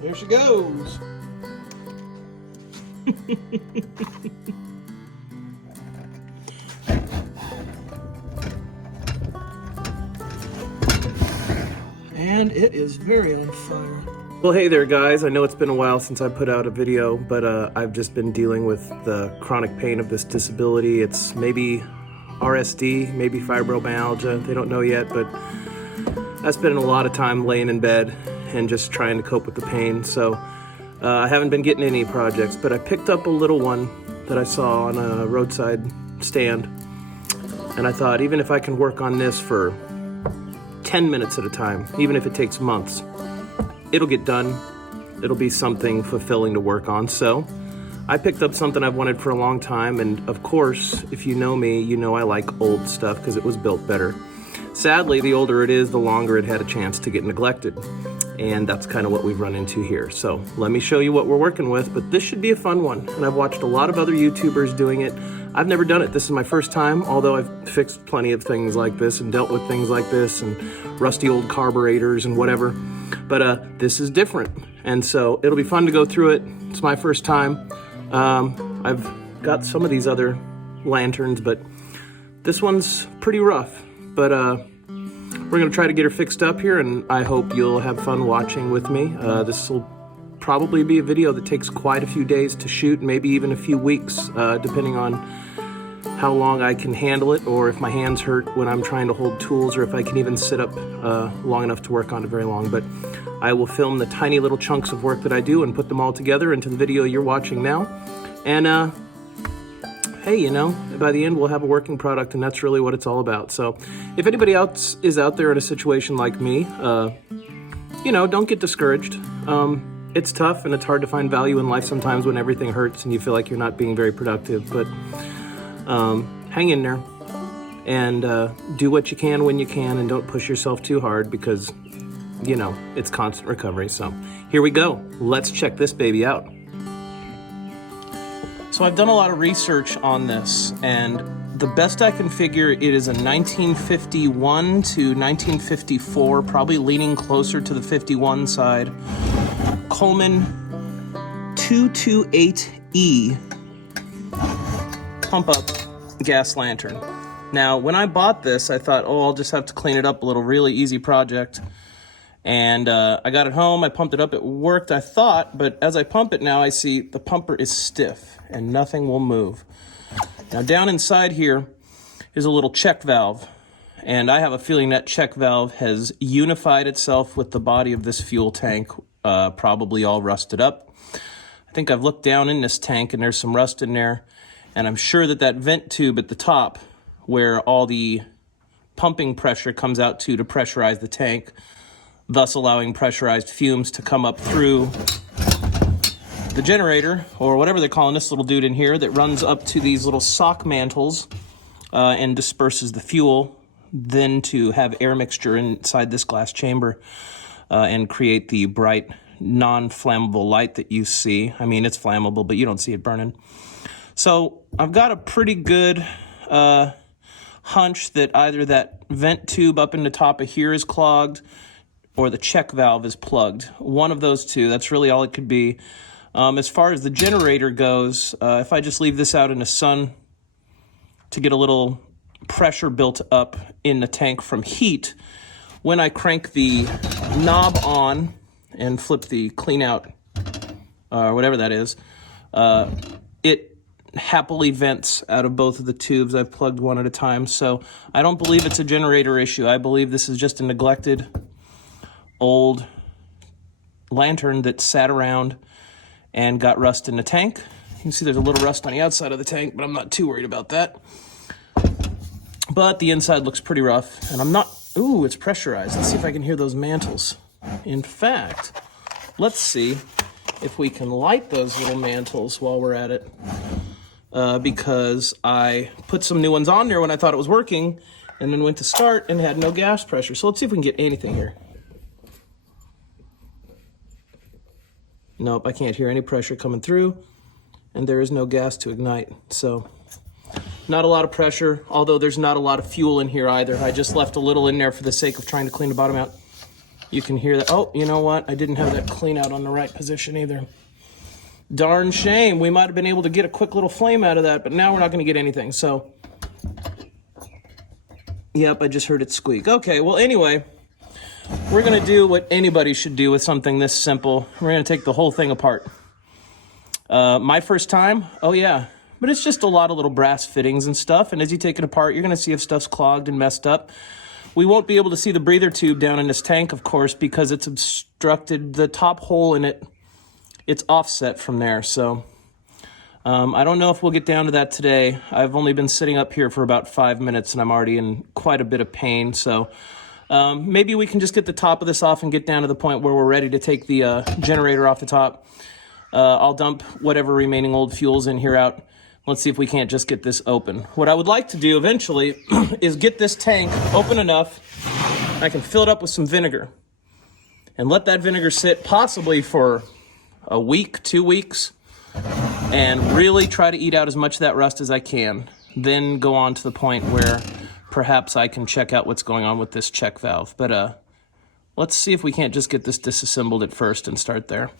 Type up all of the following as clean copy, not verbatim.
There she goes. And it is very on fire. Well, hey there guys, I know it's been a while since I put out a video, but I've just been dealing with the chronic pain of this disability. It's maybe RSD, maybe fibromyalgia, they don't know yet, but I spend a lot of time laying in bed and just trying to cope with the pain. So I haven't been getting any projects, but I picked up a little one that I saw on a roadside stand. And I thought, even if I can work on this for 10 minutes at a time, even if it takes months, it'll get done. It'll be something fulfilling to work on. So I picked up something I've wanted for a long time. And of course, if you know me, you know I like old stuff because it was built better. Sadly, the older it is, the longer it had a chance to get neglected. And that's kind of what we've run into here. So let me show you what we're working with, but this should be a fun one. And I've watched a lot of other YouTubers doing it. I've never done it. This is my first time, although I've fixed plenty of things like this and dealt with things like this and rusty old carburetors and whatever. But this is different. And so it'll be fun to go through it. It's my first time. I've got some of these other lanterns, but this one's pretty rough. But we're gonna try to get her fixed up here, and I hope you'll have fun watching with me. This will probably be a video that takes quite a few days to shoot, maybe even a few weeks, depending on how long I can handle it, or if my hands hurt when I'm trying to hold tools, or if I can even sit up long enough to work on it very long. But I will film the tiny little chunks of work that I do and put them all together into the video you're watching now. And hey, you know, by the end we'll have a working product, and that's really what it's all about. So if anybody else is out there in a situation like me, you know, don't get discouraged. It's tough and it's hard to find value in life sometimes when everything hurts and you feel like you're not being very productive, but hang in there and do what you can when you can, and don't push yourself too hard because, you know, it's constant recovery. So here we go. Let's check this baby out. So I've done a lot of research on this, and the best I can figure, it is a 1951 to 1954, probably leaning closer to the 51 side, Coleman 228E pump up gas lantern. Now, when I bought this, I thought, oh, I'll just have to clean it up a little, really easy project. And I got it home, I pumped it up, it worked, I thought, but as I pump it now, I see the pumper is stiff and nothing will move. Now down inside here is a little check valve, and I have a feeling that check valve has unified itself with the body of this fuel tank, probably all rusted up. I think I've looked down in this tank and there's some rust in there, and I'm sure that that vent tube at the top, where all the pumping pressure comes out to pressurize the tank, thus allowing pressurized fumes to come up through the generator, or whatever they're calling this little dude in here, that runs up to these little sock mantles and disperses the fuel, then to have air mixture inside this glass chamber and create the bright, non-flammable light that you see. I mean, it's flammable, but you don't see it burning. So I've got a pretty good hunch that either that vent tube up in the top of here is clogged, or the check valve is plugged. One of those two, that's really all it could be. As far as the generator goes, if I just leave this out in the sun to get a little pressure built up in the tank from heat, when I crank the knob on and flip the clean out, or whatever that is, it happily vents out of both of the tubes. I've plugged one at a time, so I don't believe it's a generator issue. I believe this is just a neglected old lantern that sat around and got rust in the tank. You can see there's a little rust on the outside of the tank, but I'm not too worried about that. But the inside looks pretty rough, and I'm not, ooh, it's pressurized. Let's see if I can hear those mantles. In fact, let's see if we can light those little mantles while we're at it, because I put some new ones on there when I thought it was working, and then went to start and had no gas pressure. So let's see if we can get anything here. Nope, I can't hear any pressure coming through, and there is no gas to ignite. So not a lot of pressure, although there's not a lot of fuel in here either. I just left a little in there for the sake of trying to clean the bottom out. You can hear that. Oh, you know what? I didn't have that clean out on the right position either. Darn shame. We might have been able to get a quick little flame out of that, but now we're not going to get anything. So, yep, I just heard it squeak. Okay, well, anyway, we're going to do what anybody should do with something this simple. We're going to take the whole thing apart. My first time? Oh, yeah. But it's just a lot of little brass fittings and stuff, and as you take it apart, you're going to see if stuff's clogged and messed up. We won't be able to see the breather tube down in this tank, of course, because it's obstructed. The top hole in it, it's offset from there, so I don't know if we'll get down to that today. I've only been sitting up here for about 5 minutes, and I'm already in quite a bit of pain, so maybe we can just get the top of this off and get down to the point where we're ready to take the generator off the top. I'll dump whatever remaining old fuels in here out. Let's see if we can't just get this open. What I would like to do eventually is get this tank open enough I can fill it up with some vinegar and let that vinegar sit possibly for a week, 2 weeks, and really try to eat out as much of that rust as I can. Then go on to the point where perhaps I can check out what's going on with this check valve. But let's see if we can't just get this disassembled at first and start there.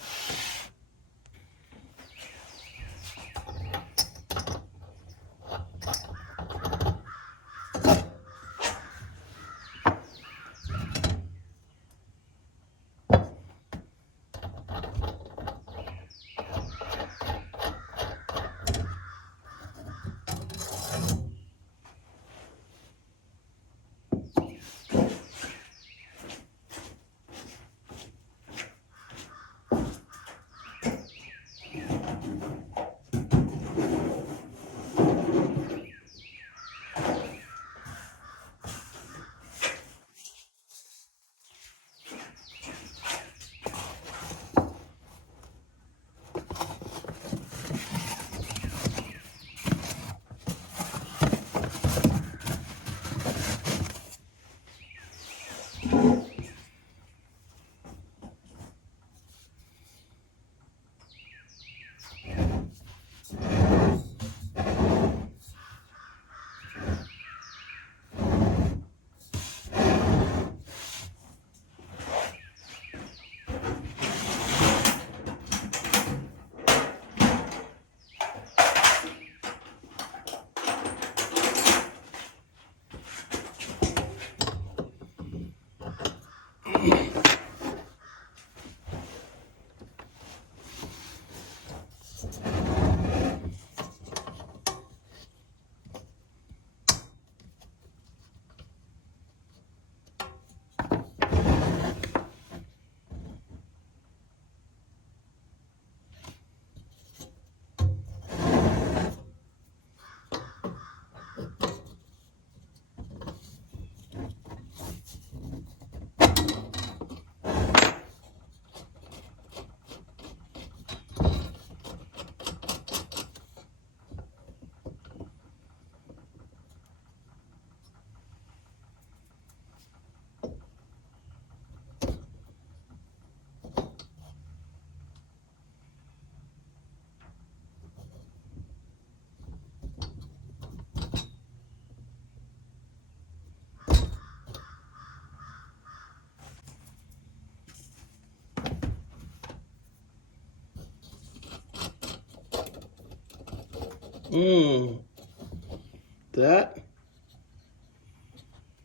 That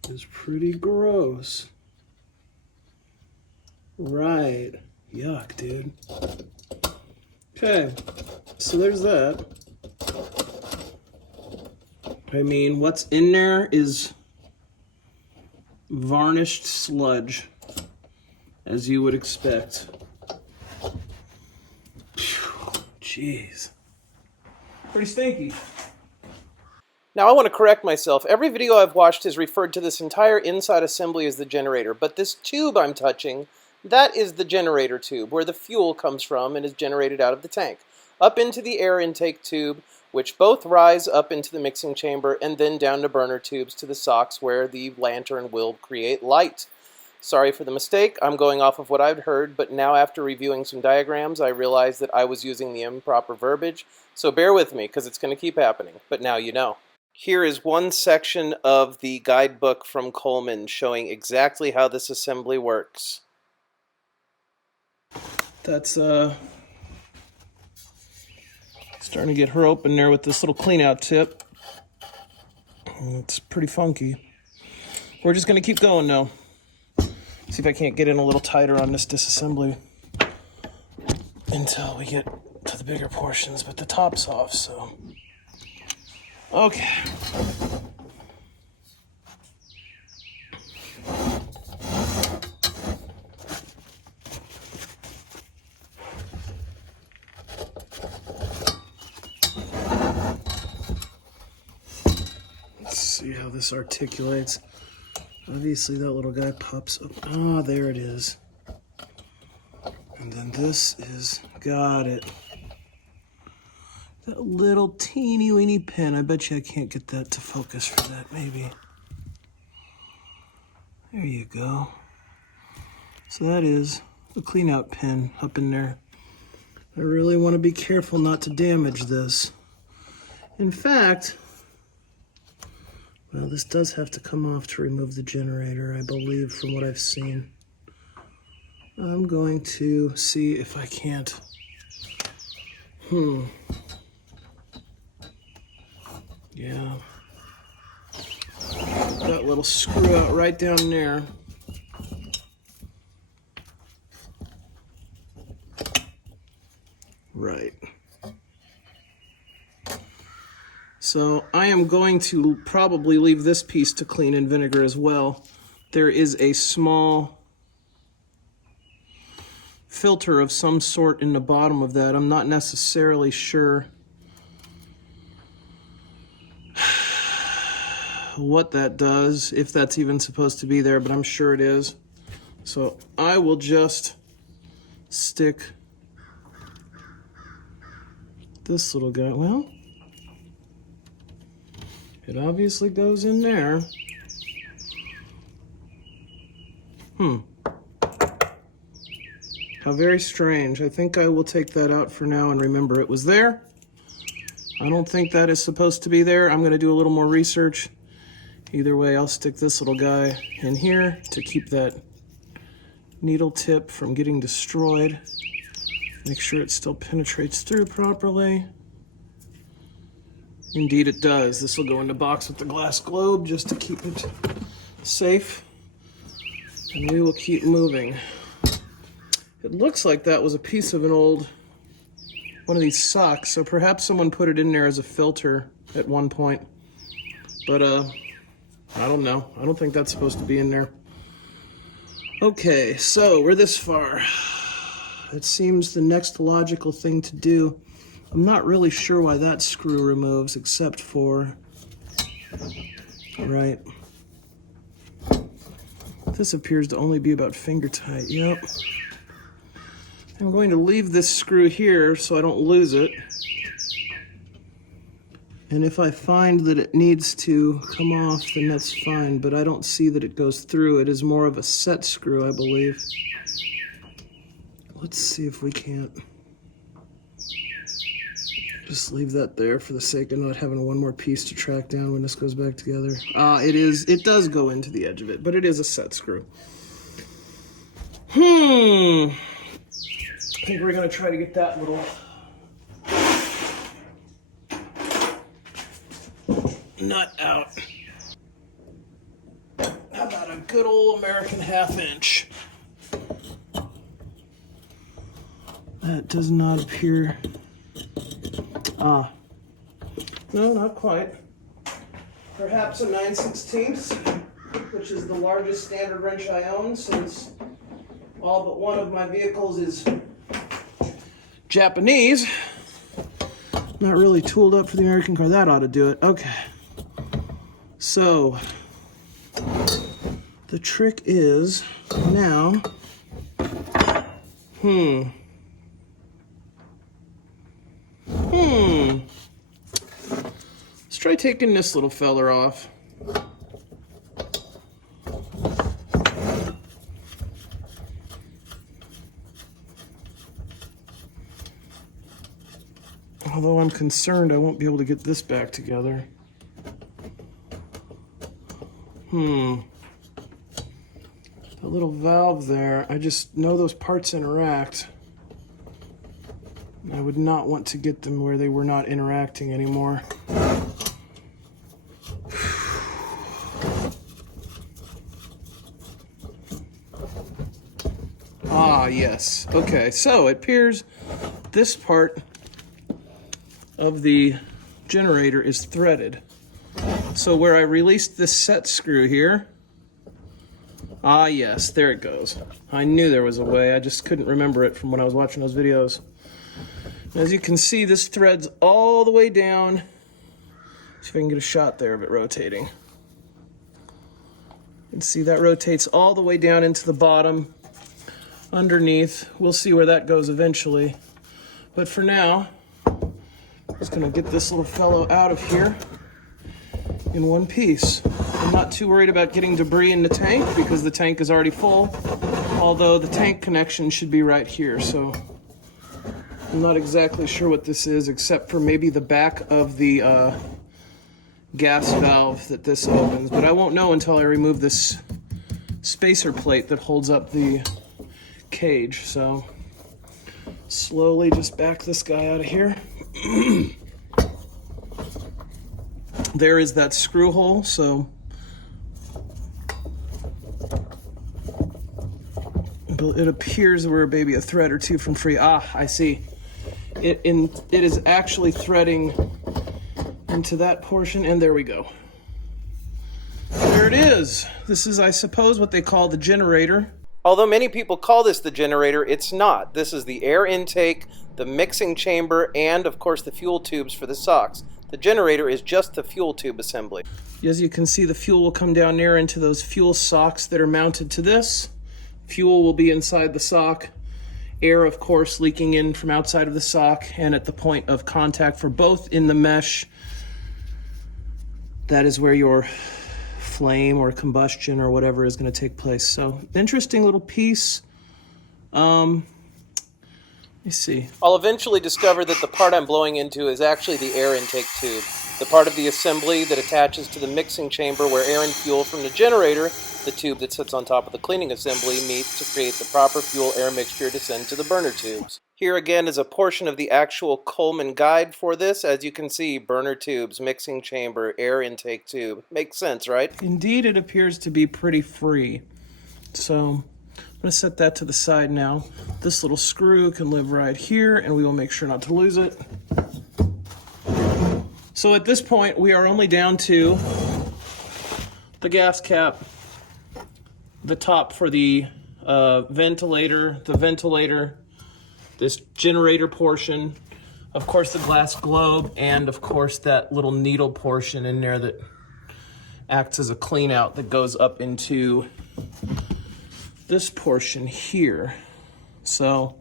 is pretty gross. Right. Yuck, dude. Okay, so there's that. I mean, what's in there is varnished sludge, as you would expect. Jeez. Pretty stinky. Now I want to correct myself. Every video I've watched has referred to this entire inside assembly as the generator, but this tube I'm touching, that is the generator tube, where the fuel comes from and is generated out of the tank, up into the air intake tube, which both rise up into the mixing chamber and then down to burner tubes to the socks where the lantern will create light. Sorry for the mistake, I'm going off of what I'd heard, but now after reviewing some diagrams, I realized that I was using the improper verbiage, so bear with me, because it's going to keep happening, but now you know. Here is one section of the guidebook from Coleman showing exactly how this assembly works. that's starting to get her open there with this little clean out tip. It's pretty funky. We're just going to keep going now. See if I can't get in a little tighter on this disassembly until we get to the bigger portions, but the top's off, so. Okay. Let's see how this articulates. Obviously that little guy pops up. Ah, there it is. And then this is, got it. That little teeny weeny pin. I bet you I can't get that to focus for that, maybe. There you go. So that is a clean out pin up in there. I really want to be careful not to damage this. In fact, well, this does have to come off to remove the generator, I believe, from what I've seen. I'm going to see if I can't. Yeah. That little screw out right down there. Right. So I am going to probably leave this piece to clean in vinegar as well. There is a small filter of some sort in the bottom of that. I'm not necessarily sure what that does, if that's even supposed to be there, but I'm sure it is. So I will just stick this little guy. Well, it obviously goes in there. How very strange. I think I will take that out for now and remember it was there. I don't think that is supposed to be there. I'm going to do a little more research. Either way, I'll stick this little guy in here to keep that needle tip from getting destroyed. Make sure it still penetrates through properly. Indeed it does. This will go in the box with the glass globe just to keep it safe. And we will keep moving. It looks like that was a piece of an old, one of these socks, so perhaps someone put it in there as a filter at one point. But I don't know. I don't think that's supposed to be in there. Okay, so we're this far. It seems the next logical thing to do. I'm not really sure why that screw removes, except for, right. This appears to only be about finger tight. Yep. I'm going to leave this screw here so I don't lose it. And if I find that it needs to come off, then that's fine, but I don't see that it goes through. It is more of a set screw, I believe. Let's see if we can't just leave that there for the sake of not having one more piece to track down when this goes back together. It does go into the edge of it, but it is a set screw. I think we're gonna try to get that little nut out. How about a good old American 1/2 inch? That does not appear. No, not quite. Perhaps a 9/16, which is the largest standard wrench I own, since all but one of my vehicles is Japanese. Not really tooled up for the American car. That ought to do it. Okay. So, the trick is now, let's try taking this little feller off. Although I'm concerned I won't be able to get this back together. The little valve there, I just know those parts interact. I would not want to get them where they were not interacting anymore. Ah, yes. Okay, so it appears this part of the generator is threaded. So where I released this set screw here, ah yes, there it goes. I knew there was a way, I just couldn't remember it from when I was watching those videos. As you can see, this threads all the way down. See if I can get a shot there of it rotating. You can see that rotates all the way down into the bottom, underneath. We'll see where that goes eventually. But for now, I'm just gonna get this little fellow out of here in one piece. I'm not too worried about getting debris in the tank because the tank is already full, although the tank connection should be right here, so I'm not exactly sure what this is except for maybe the back of the gas valve that this opens, but I won't know until I remove this spacer plate that holds up the cage. So slowly just back this guy out of here. There is that screw hole, so it appears we're maybe a thread or two from free. Ah, I see. It is actually threading into that portion, and there we go. There it is. This is, I suppose, what they call the generator. Although many people call this the generator, it's not. This is the air intake, the mixing chamber, and of course the fuel tubes for the socks. The generator is just the fuel tube assembly. As you can see, the fuel will come down there into those fuel socks that are mounted to this. Fuel will be inside the sock. Air, of course, leaking in from outside of the sock and at the point of contact for both in the mesh. That is where your flame or combustion or whatever is going to take place. So, interesting little piece. Let me see. I'll eventually discover that the part I'm blowing into is actually the air intake tube. The part of the assembly that attaches to the mixing chamber where air and fuel from the generator, the tube that sits on top of the cleaning assembly, meet to create the proper fuel-air mixture to send to the burner tubes. Here again is a portion of the actual Coleman guide for this. As you can see, burner tubes, mixing chamber, air intake tube. Makes sense, right? Indeed, it appears to be pretty free. So I'm going to set that to the side now. This little screw can live right here, and we will make sure not to lose it. So at this point, we are only down to the gas cap, the top for the ventilator, this generator portion, of course the glass globe, and of course that little needle portion in there that acts as a clean out that goes up into this portion here. So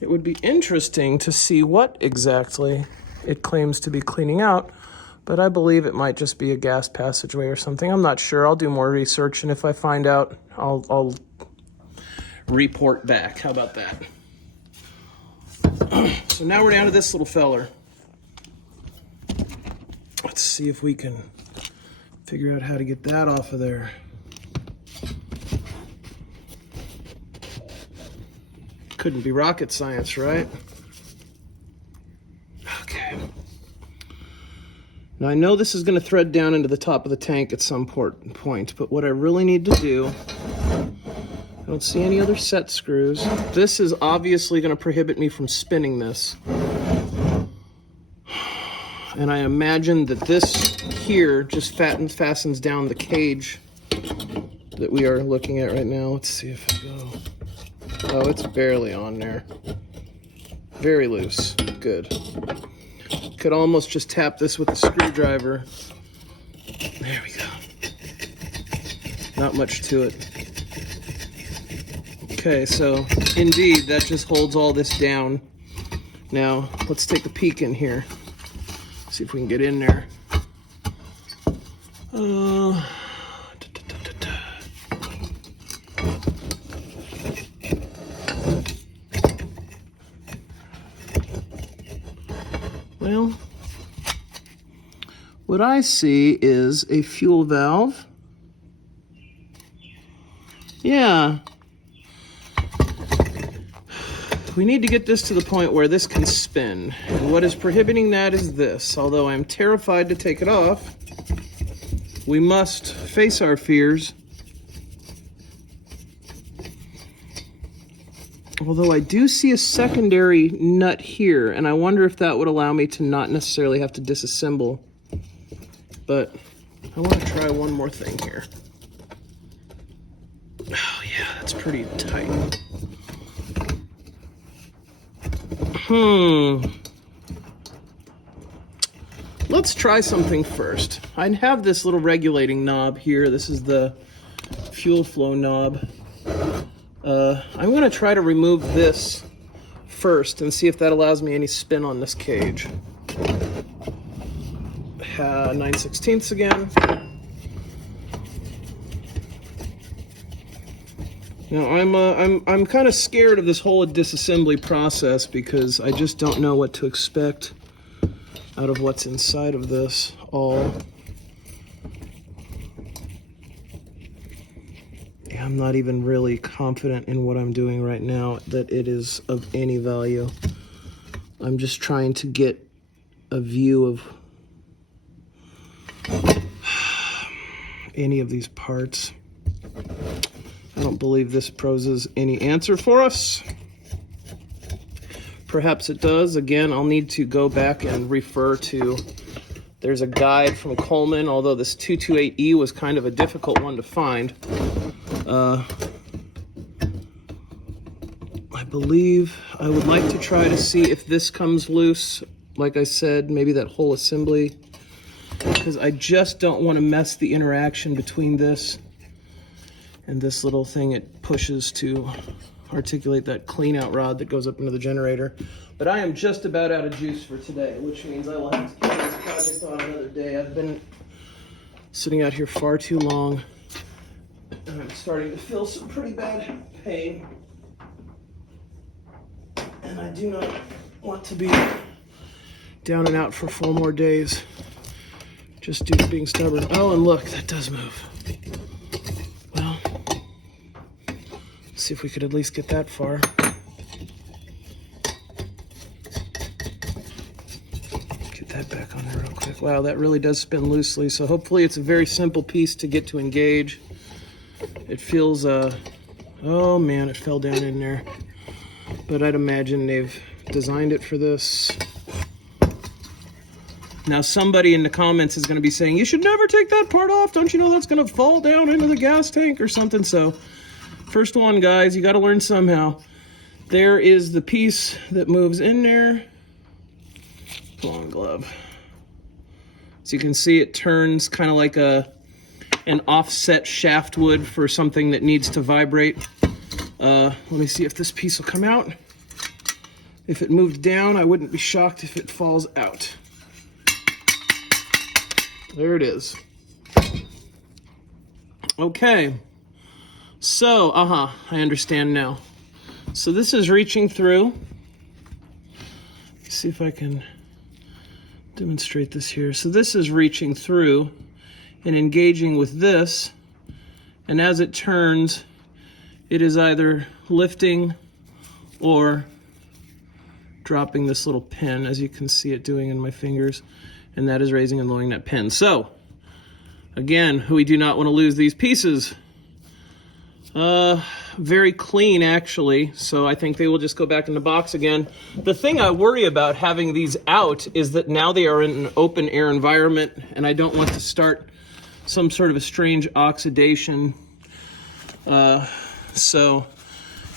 it would be interesting to see what exactly it claims to be cleaning out, but I believe it might just be a gas passageway or something. I'm not sure. I'll do more research, and if I find out, I'll report back. How about that? So now we're down to this little feller. Let's see if we can figure out how to get that off of there. Couldn't be rocket science, right? Okay. Now I know this is going to thread down into the top of the tank at some point, but what I really need to do, I don't see any other set screws. This is obviously going to prohibit me from spinning this. And I imagine that this here just fastens down the cage that we are looking at right now. Let's see if I go. Oh, it's barely on there. Very loose. Good. Could almost just tap this with a screwdriver. There we go. Not much to it. Okay, so indeed, that just holds all this down. Now, let's take a peek in here. See if we can get in there. Well, what I see is a fuel valve. Yeah. we need to get this to the point where this can spin. And what is prohibiting that is this. Although I'm terrified to take it off, we must face our fears. Although I do see a secondary nut here, and I wonder if that would allow me to not necessarily have to disassemble. But I want to try one more thing here. Oh yeah, that's pretty tight. Let's try something first. I have this little regulating knob here. This is the fuel flow knob. I'm going to try to remove this first and see if that allows me any spin on this cage. 9/16 again. Now I'm kind of scared of this whole disassembly process because I just don't know what to expect out of what's inside of this all. I'm not even really confident in what I'm doing right now that it is of any value. I'm just trying to get a view of any of these parts. I don't believe this poses any answer for us. Perhaps it does. Again, I'll need to go back and refer to, there's a guide from Coleman, although this 228E was kind of a difficult one to find. I believe I would like to try to see if this comes loose. Like I said, maybe that whole assembly, because I just don't want to mess the interaction between this and this little thing it pushes to articulate that clean out rod that goes up into the generator. But I am just about out of juice for today, which means I will have to carry this project on another day. I've been sitting out here far too long, and I'm starting to feel some pretty bad pain. And I do not want to be down and out for 4 more days just due to being stubborn. Oh, and look, that does move. Well, let's see if we could at least get that far. Get that back on there real quick. Wow, that really does spin loosely, so hopefully it's a very simple piece to get to engage. It feels, oh man, it fell down in there. But I'd imagine they've designed it for this. Now somebody in the comments is going to be saying, you should never take that part off. Don't you know that's going to fall down into the gas tank or something? So first one, guys, you got to learn somehow. There is the piece that moves in there. Come on, glove. So you can see it turns kind of like an offset shaft wood for something that needs to vibrate. Let me see if this piece will come out. If it moved down, I wouldn't be shocked if it falls out. There it is. Okay. So, I understand now. So this is reaching through. Let's see if I can demonstrate this here. So this is reaching through and engaging with this. And as it turns, it is either lifting or dropping this little pin, as you can see it doing in my fingers. And that is raising and lowering that pin. So, again, we do not want to lose these pieces. Very clean, actually. So I think they will just go back in the box again. The thing I worry about having these out is that now they are in an open air environment, and I don't want to start some sort of a strange oxidation. So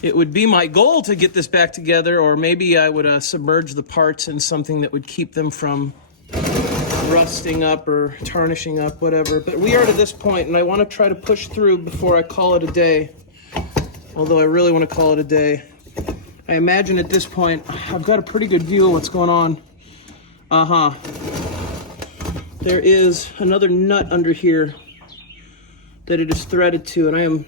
it would be my goal to get this back together, or maybe I would submerge the parts in something that would keep them from rusting up or tarnishing up, whatever. But we are to this point, and I want to try to push through before I call it a day. Although I really want to call it a day. I imagine at this point, I've got a pretty good view of what's going on. There is another nut under here that it is threaded to, and I am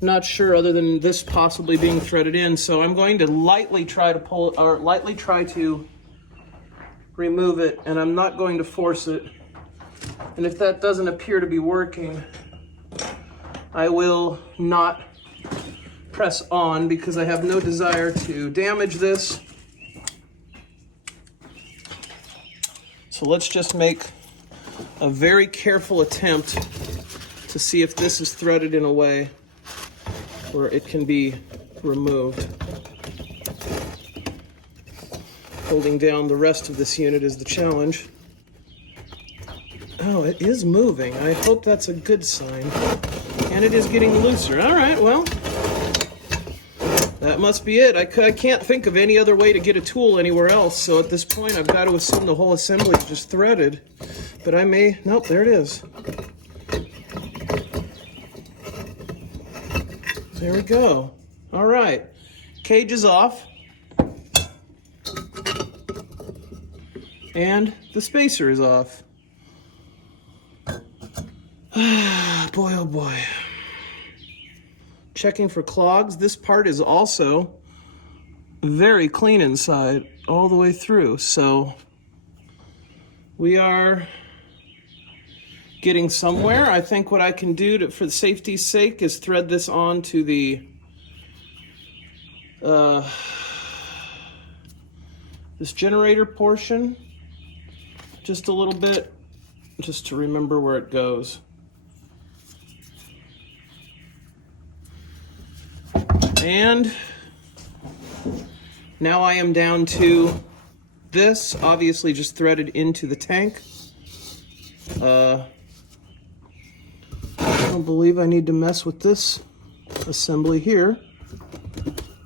not sure other than this possibly being threaded in. So I'm going to lightly try to pull, or lightly try to remove it, and I'm not going to force it. And if that doesn't appear to be working, I will not press on because I have no desire to damage this. So let's just make a very careful attempt to see if this is threaded in a way where it can be removed. Holding down the rest of this unit is the challenge. Oh, it is moving. I hope that's a good sign. And it is getting looser. All right, well, that must be it. I can't think of any other way to get a tool anywhere else, so at this point I've got to assume the whole assembly is just threaded. But I may... Nope, there it is. There we go. All right. Cage is off. And the spacer is off. Boy, oh boy. Checking for clogs. This part is also very clean inside all the way through. So we are getting somewhere. I think what I can do for the safety's sake is thread this on to the this generator portion just a little bit, just to remember where it goes. And now I am down to this, obviously just threaded into the tank. I don't believe I need to mess with this assembly here.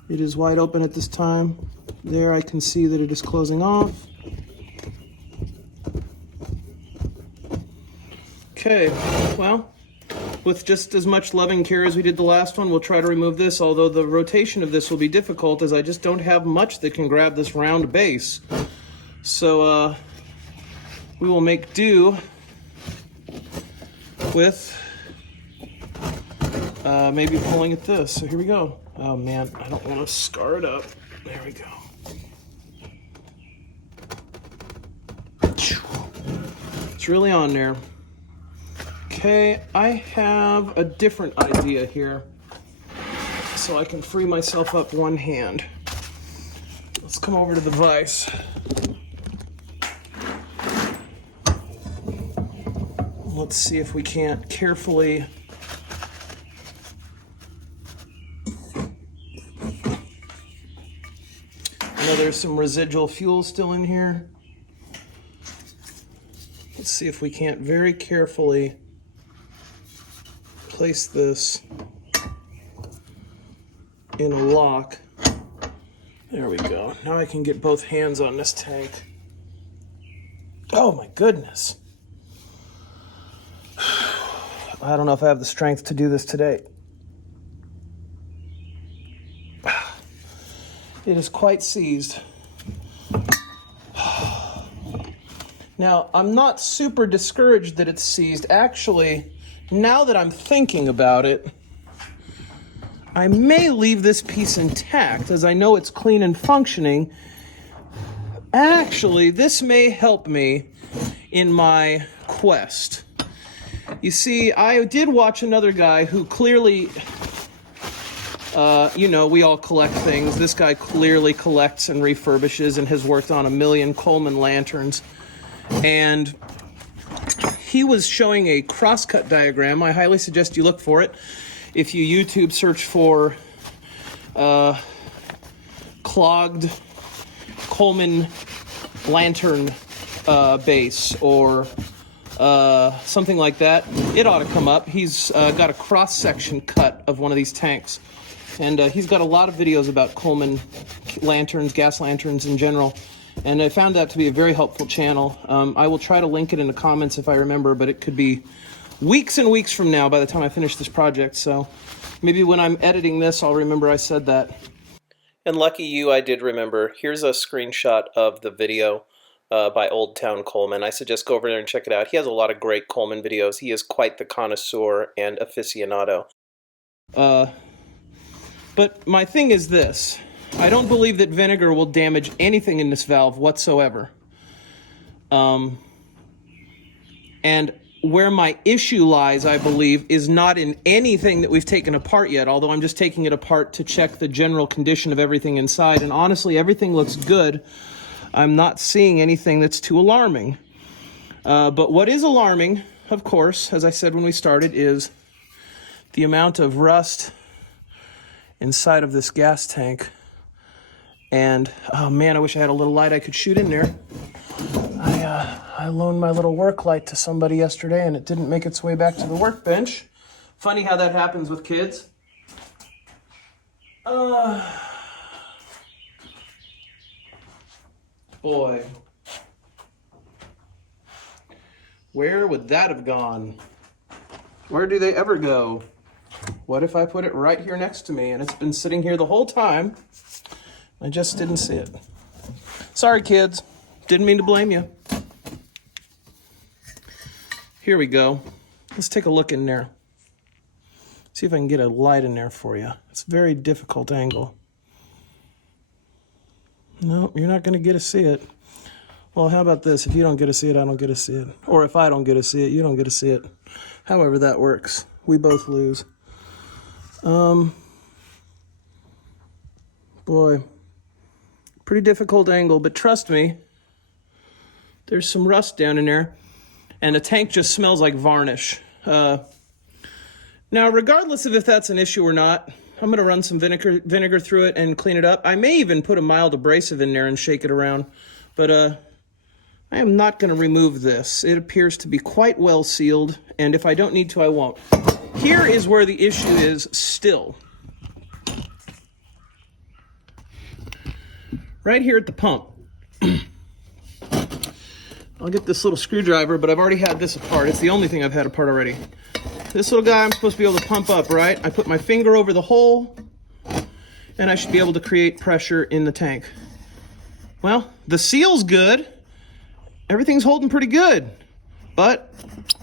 It is wide open at this time. There I can see that it is closing off. Okay, well, with just as much loving care as we did the last one, we'll try to remove this, although the rotation of this will be difficult as I just don't have much that can grab this round base. So we will make do with maybe pulling at this. So here we go. Oh man, I don't want to scar it up. There we go. It's really on there. Okay, I have a different idea here, so I can free myself up one hand. Let's come over to the vise. Let's see if we can't carefully I know there's some residual fuel still in here. Let's see if we can't very carefully place this in a lock. There we go. Now I can get both hands on this tank. Oh my goodness. I don't know if I have the strength to do this today. It is quite seized. Now, I'm not super discouraged that it's seized. Actually, now that I'm thinking about it, I may leave this piece intact, as I know it's clean and functioning. Actually, this may help me in my quest. You see, I did watch another guy who clearly, you know, we all collect things. This guy clearly collects and refurbishes and has worked on a million Coleman lanterns. And he was showing a crosscut diagram. I highly suggest you look for it. If you YouTube search for clogged Coleman lantern base or something like that, it ought to come up. He's got a cross-section cut of one of these tanks. And he's got a lot of videos about Coleman lanterns, gas lanterns in general. And I found that to be a very helpful channel. I will try to link it in the comments if I remember, but it could be weeks and weeks from now by the time I finish this project. So maybe when I'm editing this, I'll remember I said that. And lucky you, I did remember. Here's a screenshot of the video by Old Town Coleman. I suggest go over there and check it out. He has a lot of great Coleman videos. He is quite the connoisseur and aficionado. But my thing is this. I don't believe that vinegar will damage anything in this valve whatsoever. And where my issue lies, I believe, is not in anything that we've taken apart yet, although I'm just taking it apart to check the general condition of everything inside, and honestly, everything looks good. I'm not seeing anything that's too alarming. But what is alarming, of course, as I said when we started, is the amount of rust inside of this gas tank. And, oh man, I wish I had a little light I could shoot in there. I loaned my little work light to somebody yesterday and it didn't make its way back to the workbench. Funny how that happens with kids. Boy. Where would that have gone? Where do they ever go? What if I put it right here next to me and it's been sitting here the whole time? I just didn't see it. Sorry, kids. Didn't mean to blame you. Here we go. Let's take a look in there. See if I can get a light in there for you. It's a very difficult angle. No, you're not going to get to see it. Well, how about this? If you don't get to see it, I don't get to see it. Or if I don't get to see it, you don't get to see it. However that works. We both lose. Boy. Pretty difficult angle, but trust me, there's some rust down in there. And the tank just smells like varnish. Now, regardless of if that's an issue or not, I'm going to run some vinegar through it and clean it up. I may even put a mild abrasive in there and shake it around. But I am not going to remove this. It appears to be quite well sealed, and if I don't need to, I won't. Here is where the issue is still. Right here at the pump. I'll get this little screwdriver, but I've already had this apart. It's the only thing I've had apart already. This little guy I'm supposed to be able to pump up, right? I put my finger over the hole, and I should be able to create pressure in the tank. Well, the seal's good. Everything's holding pretty good, but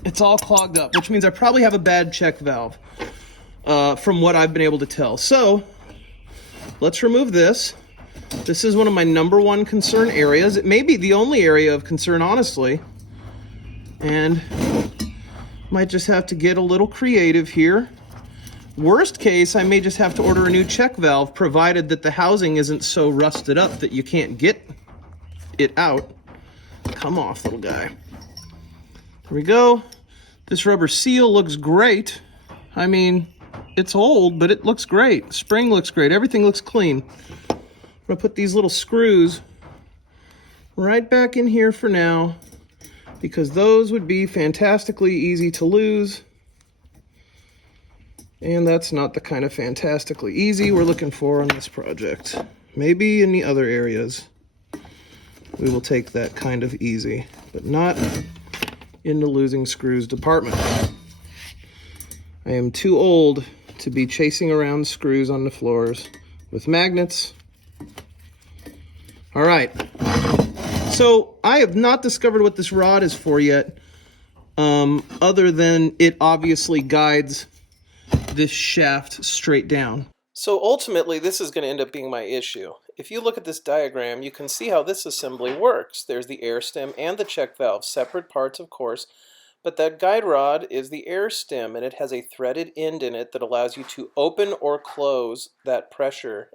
it's all clogged up, which means I probably have a bad check valve, from what I've been able to tell. So, let's remove this. This is one of my #1 concern areas. It may be the only area of concern, honestly. And might just have to get a little creative here. Worst case, I may just have to order a new check valve, provided that the housing isn't so rusted up that you can't get it out. Come off, little guy. There we go. This rubber seal looks great. I mean, it's old, but it looks great. Spring looks great. Everything looks clean. I'm gonna put these little screws right back in here for now, because those would be fantastically easy to lose. And that's not the kind of fantastically easy we're looking for on this project. Maybe in the other areas we will take that kind of easy, but not in the losing screws department. I am too old to be chasing around screws on the floors with magnets. All right, so I have not discovered what this rod is for yet, other than it obviously guides this shaft straight down. So ultimately, this is going to end up being my issue. If you look at this diagram, you can see how this assembly works. There's the air stem and the check valve, separate parts, of course, but that guide rod is the air stem, and it has a threaded end in it that allows you to open or close that pressure.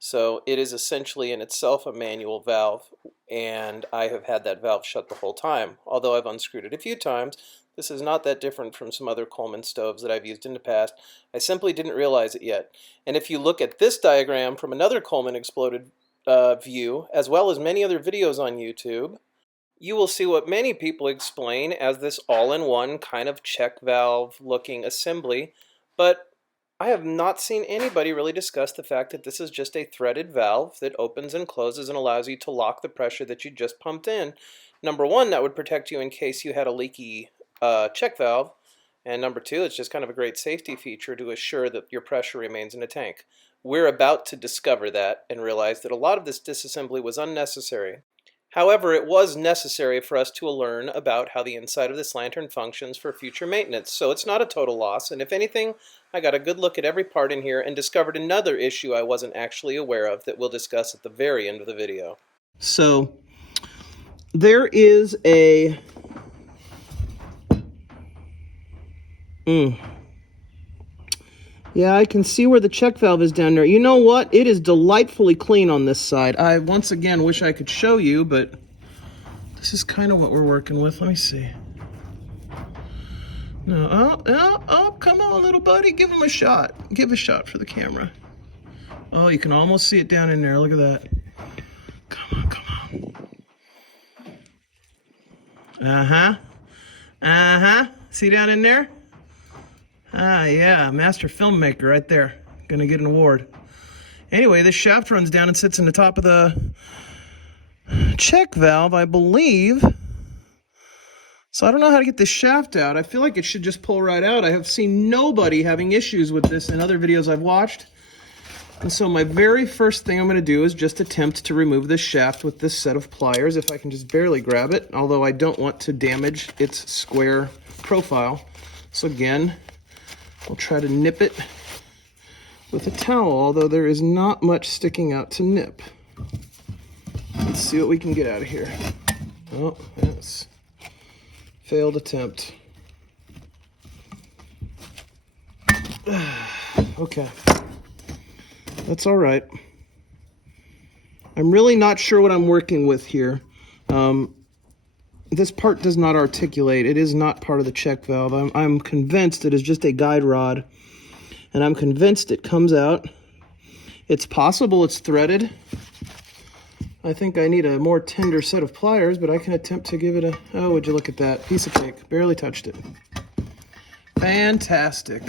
So it is essentially in itself a manual valve, and I have had that valve shut the whole time. Although I've unscrewed it a few times, this is not that different from some other Coleman stoves that I've used in the past. I simply didn't realize it yet. And if you look at this diagram from another Coleman exploded view, as well as many other videos on YouTube, you will see what many people explain as this all-in-one kind of check valve looking assembly, but I have not seen anybody really discuss the fact that this is just a threaded valve that opens and closes and allows you to lock the pressure that you just pumped in. #1, that would protect you in case you had a leaky check valve, and #2, it's just kind of a great safety feature to assure that your pressure remains in the tank. We're about to discover that and realize that a lot of this disassembly was unnecessary. However, it was necessary for us to learn about how the inside of this lantern functions for future maintenance, so it's not a total loss, and if anything, I got a good look at every part in here and discovered another issue I wasn't actually aware of that we'll discuss at the very end of the video. So, there is a Yeah, I can see where the check valve is down there. You know what? It is delightfully clean on this side. I, once again, wish I could show you, but this is kind of what we're working with. Let me see. No, oh, come on, little buddy. Give him a shot. Give a shot for the camera. Oh, you can almost see it down in there. Look at that. Come on, come on. Uh-huh. See down in there? Ah, yeah, master filmmaker right there. Gonna get an award. Anyway, this shaft runs down and sits in the top of the check valve, I believe. So I don't know how to get this shaft out. I feel like it should just pull right out. I have seen nobody having issues with this in other videos I've watched. And so my very first thing I'm gonna do is just attempt to remove this shaft with this set of pliers, if I can just barely grab it, although I don't want to damage its square profile. So again, I'll try to nip it with a towel, although there is not much sticking out to nip. Let's see what we can get out of here. Oh, that's failed attempt. Okay, that's all right. I'm really not sure what I'm working with here. This part does not articulate. It is not part of the check valve. I'm convinced it is just a guide rod, and I'm convinced it comes out. It's possible it's threaded. I think I need a more tender set of pliers, but I can attempt to give it a... Oh, would you look at that? Piece of cake. Barely touched it. Fantastic.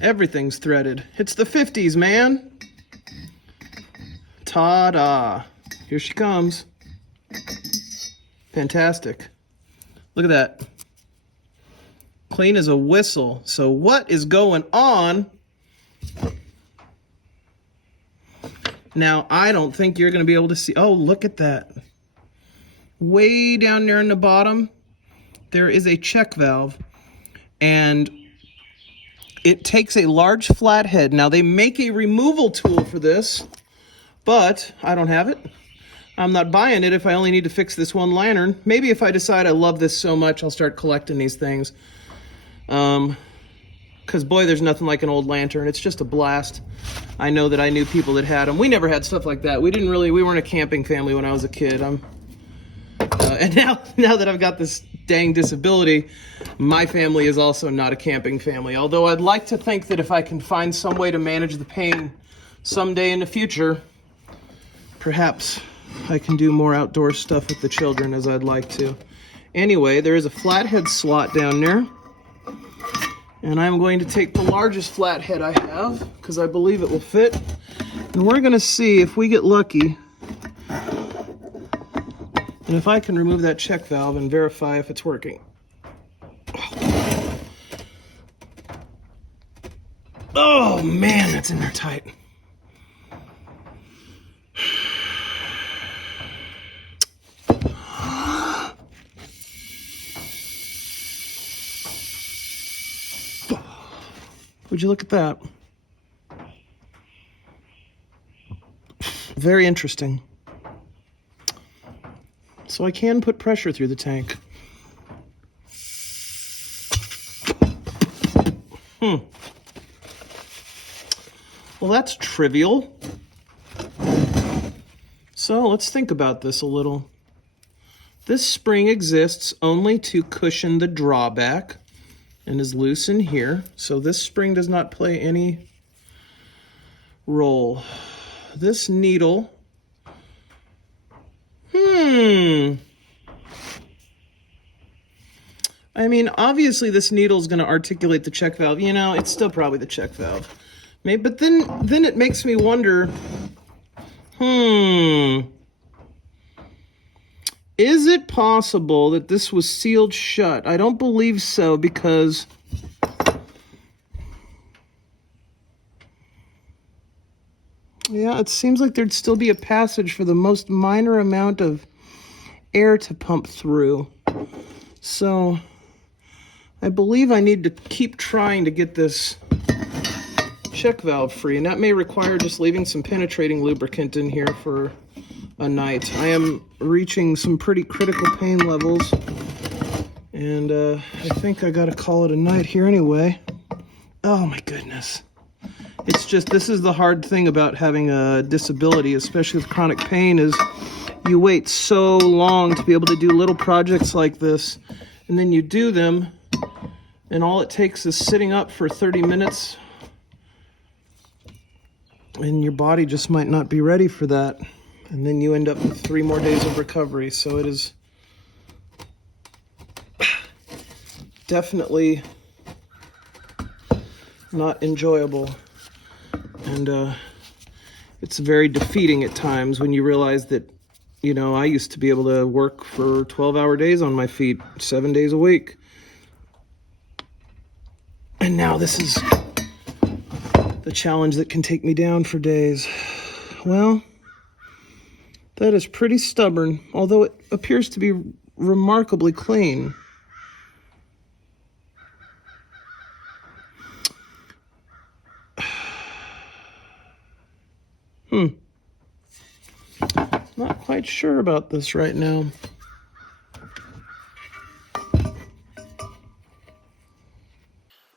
Everything's threaded. It's the 50s, man. Ta-da. Here she comes. Fantastic. Look at that. Clean as a whistle. So what is going on? Now, I don't think you're going to be able to see. Oh, look at that. Way down there in the bottom, there is a check valve. And it takes a large flathead. Now, they make a removal tool for this, but I don't have it. I'm not buying it if I only need to fix this one lantern. Maybe if I decide I love this so much, I'll start collecting these things. Because, boy, there's nothing like an old lantern. It's just a blast. I know that I knew people that had them. We never had stuff like that. We weren't a camping family when I was a kid. And now that I've got this dang disability, my family is also not a camping family. Although I'd like to think that if I can find some way to manage the pain someday in the future, perhaps I can do more outdoor stuff with the children as I'd like to. Anyway, there is a flathead slot down there. And I'm going to take the largest flathead I have, because I believe it will fit. And we're going to see if we get lucky. And if I can remove that check valve and verify if it's working. Oh man, that's in there tight. Would you look at that? Very interesting. So I can put pressure through the tank. Well, that's trivial. So let's think about this a little. This spring exists only to cushion the drawback and is loose in here. So this spring does not play any role. This needle, I mean, obviously this needle is going to articulate the check valve. You know, it's still probably the check valve. Maybe, but then it makes me wonder, is it possible that this was sealed shut? I don't believe so, because yeah, it seems like there'd still be a passage for the most minor amount of air to pump through. So I believe I need to keep trying to get this check valve free, and that may require just leaving some penetrating lubricant in here for a night. I am reaching some pretty critical pain levels, And I think I gotta call it a night here anyway. Oh my goodness. It's just, this is the hard thing about having a disability, especially with chronic pain, is you wait so long to be able to do little projects like this, and then you do them, and all it takes is sitting up for 30 minutes, and your body just might not be ready for that. And then you end up with 3 more days of recovery. So it is definitely not enjoyable. And it's very defeating at times when you realize that, you know, I used to be able to work for 12-hour days on my feet, 7 days a week. And now this is the challenge that can take me down for days. Well, that is pretty stubborn, although it appears to be remarkably clean. Not quite sure about this right now.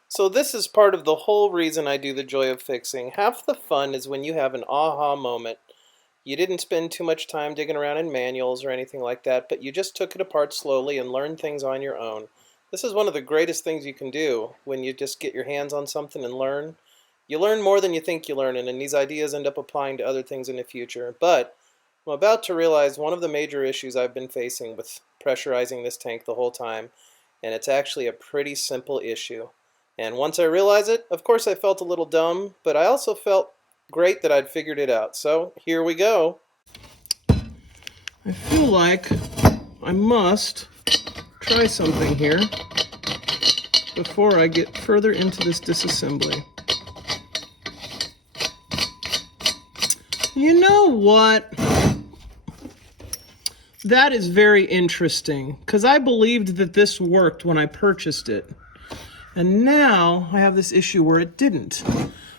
So this is part of the whole reason I do the joy of fixing. Half the fun is when you have an aha moment. You didn't spend too much time digging around in manuals or anything like that, but you just took it apart slowly and learned things on your own. This is one of the greatest things you can do when you just get your hands on something and learn. You learn more than you think you learn, and these ideas end up applying to other things in the future. But I'm about to realize one of the major issues I've been facing with pressurizing this tank the whole time, and it's actually a pretty simple issue. And once I realized it, of course I felt a little dumb, but I also felt great that I'd figured it out. So here we go. I feel like I must try something here before I get further into this disassembly. You know what? That is very interesting, because I believed that this worked when I purchased it. And now I have this issue where it didn't.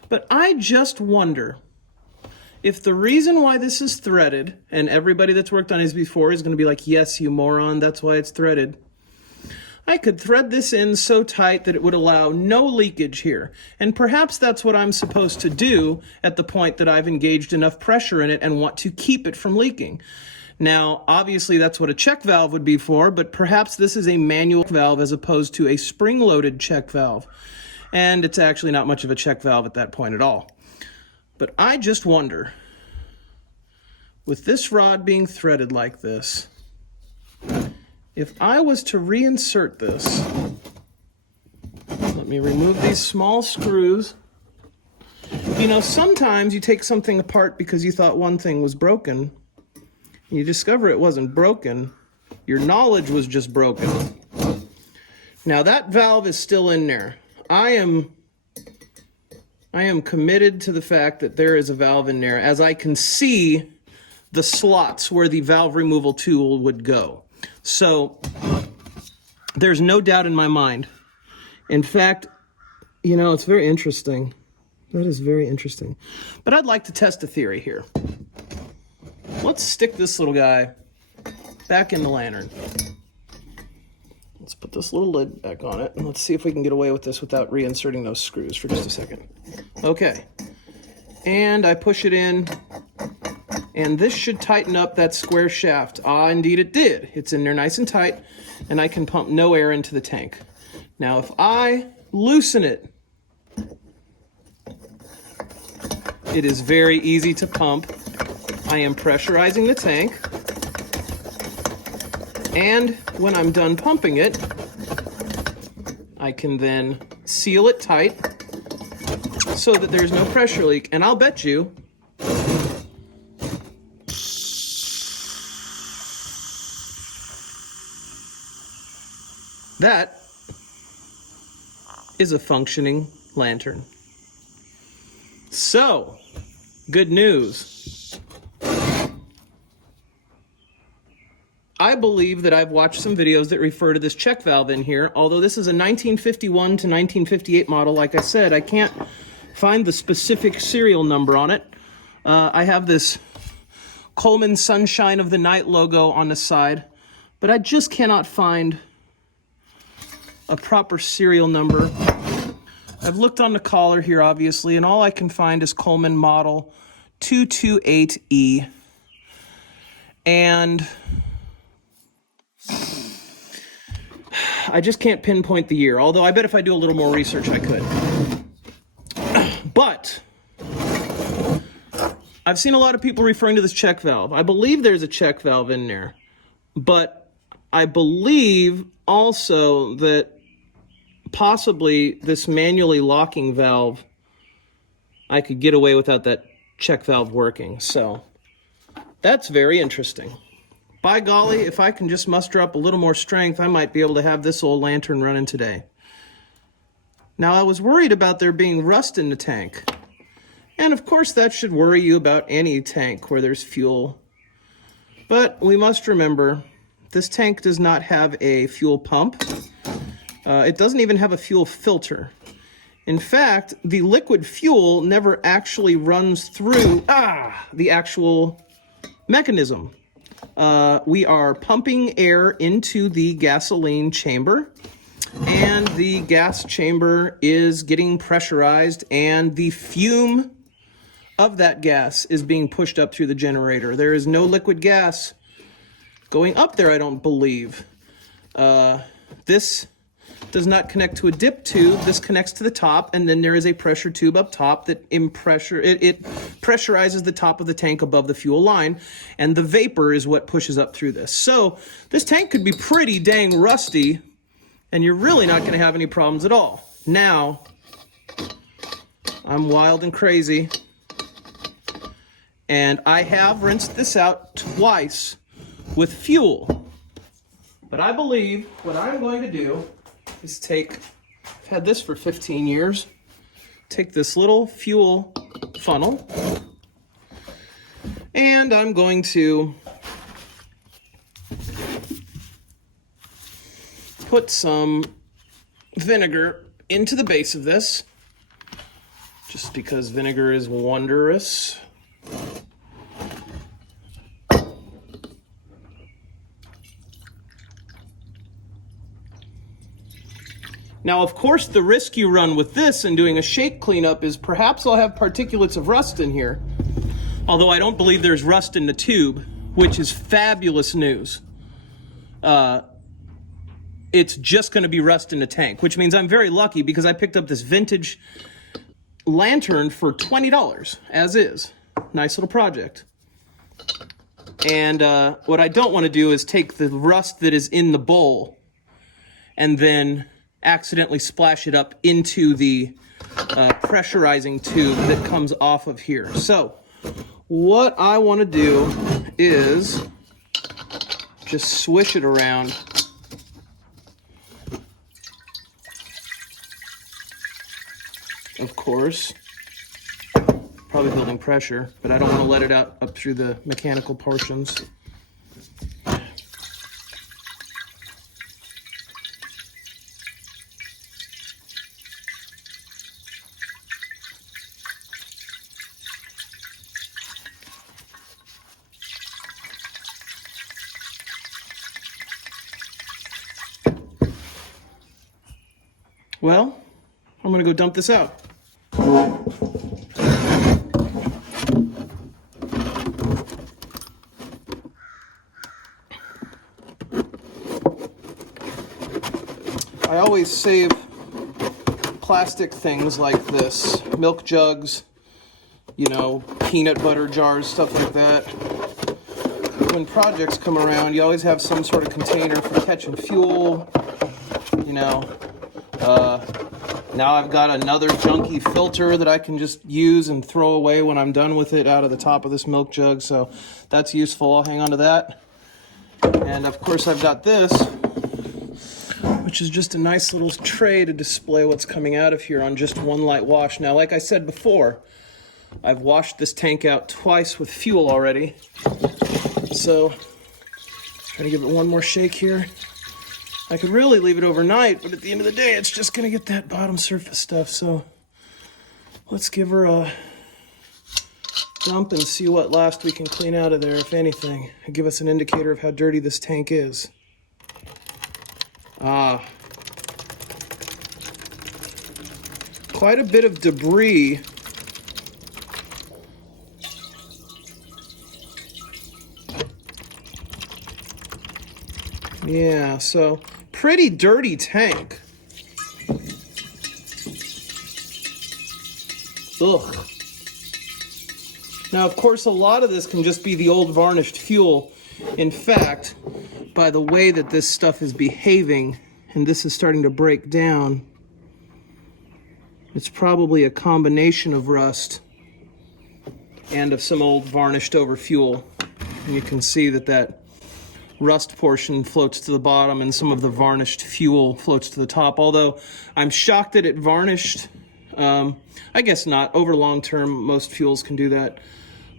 But I just wonder if the reason why this is threaded, and everybody that's worked on this before is going to be like, yes, you moron, that's why it's threaded. I could thread this in so tight that it would allow no leakage here. And perhaps that's what I'm supposed to do at the point that I've engaged enough pressure in it and want to keep it from leaking. Now, obviously that's what a check valve would be for, but perhaps this is a manual valve as opposed to a spring-loaded check valve. And it's actually not much of a check valve at that point at all. But I just wonder, with this rod being threaded like this, if I was to reinsert this, let me remove these small screws. You know, sometimes you take something apart because you thought one thing was broken, and you discover it wasn't broken. Your knowledge was just broken. Now that valve is still in there. I am committed to the fact that there is a valve in there, as I can see the slots where the valve removal tool would go. So there's no doubt in my mind. In fact, you know, it's very interesting. That is very interesting. But I'd like to test a theory here. Let's stick this little guy back in the lantern. Let's put this little lid back on it, and let's see if we can get away with this without reinserting those screws for just a second. Okay. And I push it in, and this should tighten up that square shaft. Ah, indeed it did. It's in there nice and tight, and I can pump no air into the tank. Now, if I loosen it, it is very easy to pump. I am pressurizing the tank, and when I'm done pumping it, I can then seal it tight so that there's no pressure leak. And I'll bet you that is a functioning lantern. So, good news. I believe that I've watched some videos that refer to this check valve in here. Although this is a 1951 to 1958 model, like I said, I can't find the specific serial number on it. I have this Coleman Sunshine of the Night logo on the side, but I just cannot find a proper serial number. I've looked on the collar here, obviously, and all I can find is Coleman model 228E. And I just can't pinpoint the year, although I bet if I do a little more research, I could. But I've seen a lot of people referring to this check valve. I believe there's a check valve in there, but I believe also that possibly this manually locking valve, I could get away without that check valve working. So that's very interesting. By golly, if I can just muster up a little more strength, I might be able to have this old lantern running today. Now, I was worried about there being rust in the tank. And of course, that should worry you about any tank where there's fuel. But we must remember, this tank does not have a fuel pump. It doesn't even have a fuel filter. In fact, the liquid fuel never actually runs through the actual mechanism. We are pumping air into the gasoline chamber, and the gas chamber is getting pressurized, and the fume of that gas is being pushed up through the generator. There is no liquid gas going up there, I don't believe. This does not connect to a dip tube. This connects to the top, and then there is a pressure tube up top that it pressurizes the top of the tank above the fuel line, and the vapor is what pushes up through this. So this tank could be pretty dang rusty, and you're really not going to have any problems at all. Now, I'm wild and crazy, and I have rinsed this out twice with fuel. But I believe what I'm going to do is I've had this for 15 years, take this little fuel funnel, and I'm going to put some vinegar into the base of this, just because vinegar is wondrous. Now, of course, the risk you run with this and doing a shake cleanup is perhaps I'll have particulates of rust in here. Although I don't believe there's rust in the tube, which is fabulous news. It's just going to be rust in the tank, which means I'm very lucky because I picked up this vintage lantern for $20, as is. Nice little project. And what I don't want to do is take the rust that is in the bowl and then accidentally splash it up into the pressurizing tube that comes off of here. So what I want to do is just swish it around. Of course, probably building pressure, but I don't want to let it out up through the mechanical portions. Well, I'm going to go dump this out. I always save plastic things like this, milk jugs, peanut butter jars, stuff like that. When projects come around, you always have some sort of container for catching fuel, Now I've got another junky filter that I can just use and throw away when I'm done with it out of the top of this milk jug, so that's useful. I'll hang on to that. And of course I've got this, which is just a nice little tray to display what's coming out of here on just one light wash. Now, like I said before, I've washed this tank out twice with fuel already. So, trying to give it one more shake here. I could really leave it overnight, but at the end of the day, it's just gonna get that bottom surface stuff. So, let's give her a dump and see what last we can clean out of there, if anything, and give us an indicator of how dirty this tank is. quite a bit of debris. Yeah, so pretty dirty tank. Ugh. Now, of course, a lot of this can just be the old varnished fuel. In fact, by the way that this stuff is behaving, and this is starting to break down, it's probably a combination of rust and of some old varnished over fuel. And you can see that that rust portion floats to the bottom and some of the varnished fuel floats to the top. Although I'm shocked that it varnished. I guess not. Over long term, most fuels can do that.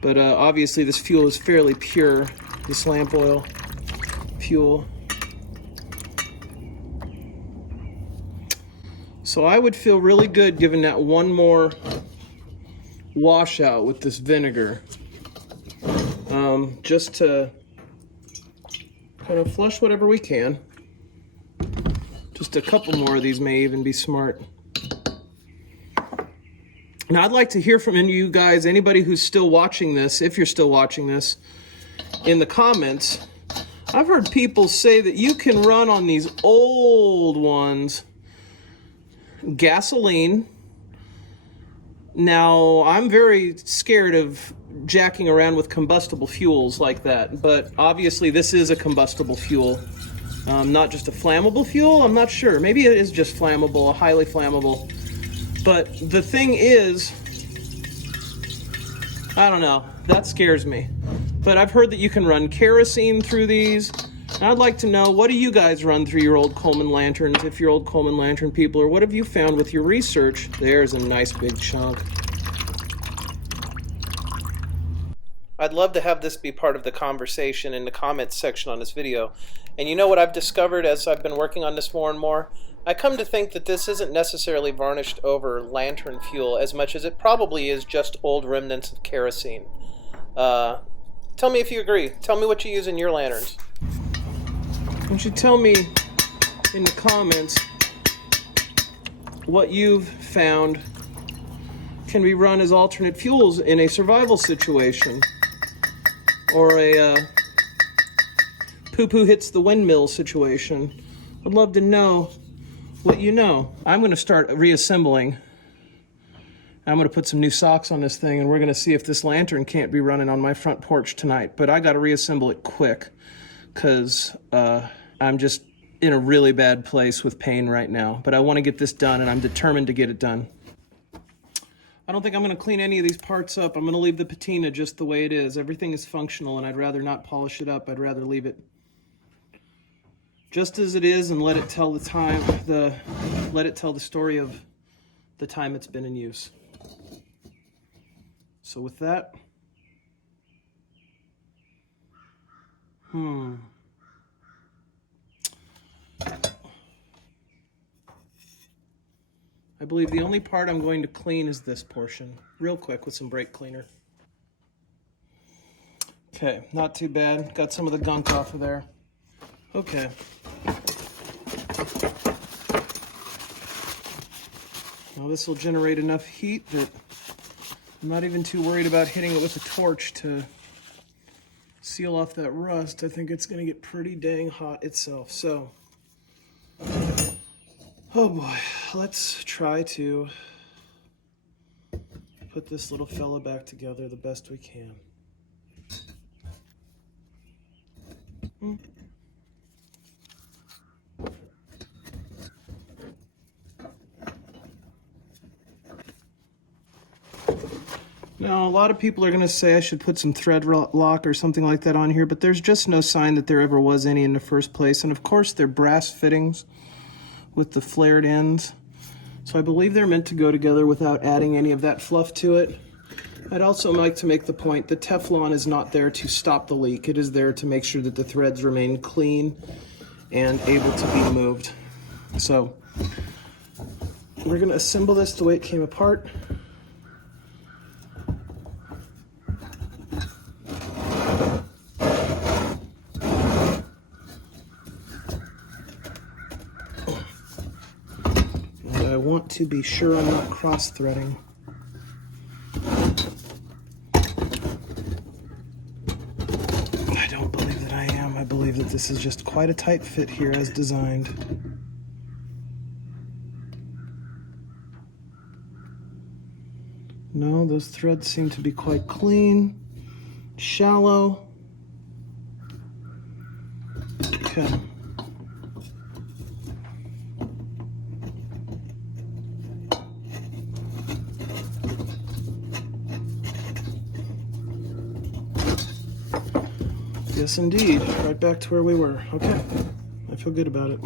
But obviously this fuel is fairly pure, this lamp oil fuel. So I would feel really good giving that one more washout with this vinegar. Just to kind of flush whatever we can. Just a couple more of these may even be smart. Now I'd like to hear from you guys, anybody who's still watching this, if you're still watching this, in the comments. I've heard people say that you can run on these old ones gasoline. Now, I'm very scared of jacking around with combustible fuels like that, but obviously this is a combustible fuel, not just a flammable fuel. I'm not sure. Maybe it is just flammable, highly flammable. But the thing is, I don't know, that scares me. But I've heard that you can run kerosene through these. And I'd like to know, what do you guys run through your old Coleman lanterns, if you're old Coleman lantern people, or what have you found with your research? There's a nice big chunk. I'd love to have this be part of the conversation in the comments section on this video. And you know what I've discovered as I've been working on this more and more? I come to think that this isn't necessarily varnished over lantern fuel as much as it probably is just old remnants of kerosene. Tell me if you agree. Tell me what you use in your lanterns. You should tell me in the comments what you've found can be run as alternate fuels in a survival situation, or a poo-poo hits the windmill situation. I'd love to know what you know. I'm going to start reassembling. I'm going to put some new socks on this thing, and we're going to see if this lantern can't be running on my front porch tonight. But I got to reassemble it quick, because I'm just in a really bad place with pain right now. But I want to get this done, and I'm determined to get it done. I don't think I'm going to clean any of these parts up. I'm going to leave the patina just the way it is. Everything is functional, and I'd rather not polish it up. I'd rather leave it just as it is and let it tell the time, let it tell the story of the time it's been in use. So with that, I believe the only part I'm going to clean is this portion, real quick with some brake cleaner. Okay, not too bad. Got some of the gunk off of there. Okay. Now this will generate enough heat that I'm not even too worried about hitting it with a torch to seal off that rust. I think it's going to get pretty dang hot itself. So, oh boy, let's try to put this little fella back together the best we can. Now, a lot of people are going to say I should put some thread lock or something like that on here, but there's just no sign that there ever was any in the first place. And of course, they're brass fittings with the flared ends. So I believe they're meant to go together without adding any of that fluff to it. I'd also like to make the point that Teflon is not there to stop the leak. It is there to make sure that the threads remain clean and able to be moved. So we're going to assemble this the way it came apart. want to be sure I'm not cross-threading. I don't believe that I am. I believe that this is just quite a tight fit here as designed. No, those threads seem to be quite clean, shallow. Okay. Yes, indeed. Right back to where we were. Okay. I feel good about it.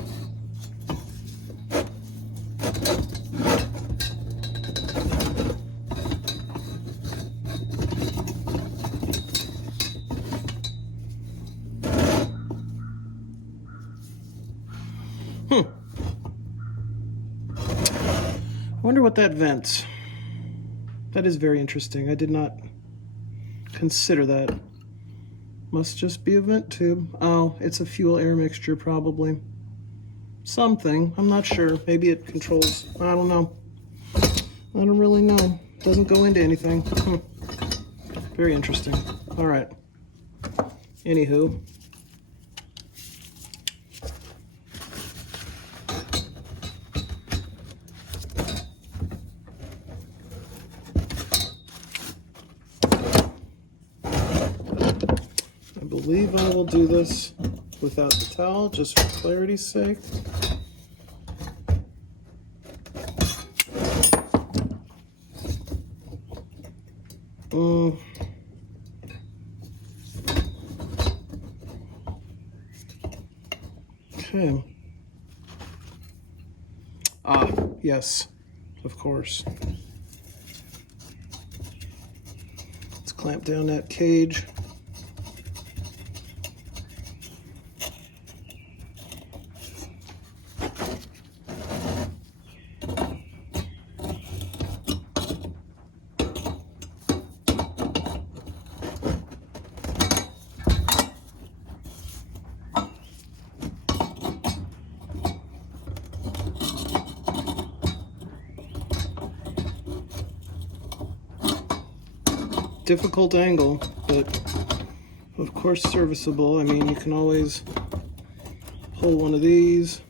I wonder what that vents. That is very interesting. I did not consider that. Must just be a vent tube. Oh, it's a fuel air mixture probably. Something. I'm not sure. Maybe it controls. I don't know. I don't really know. Doesn't go into anything. Very interesting. All right. Anywho. I believe I will do this without the towel, just for clarity's sake. Okay. Ah, yes, of course. Let's clamp down that cage. Difficult angle, but of course serviceable. I mean, you can always pull one of these.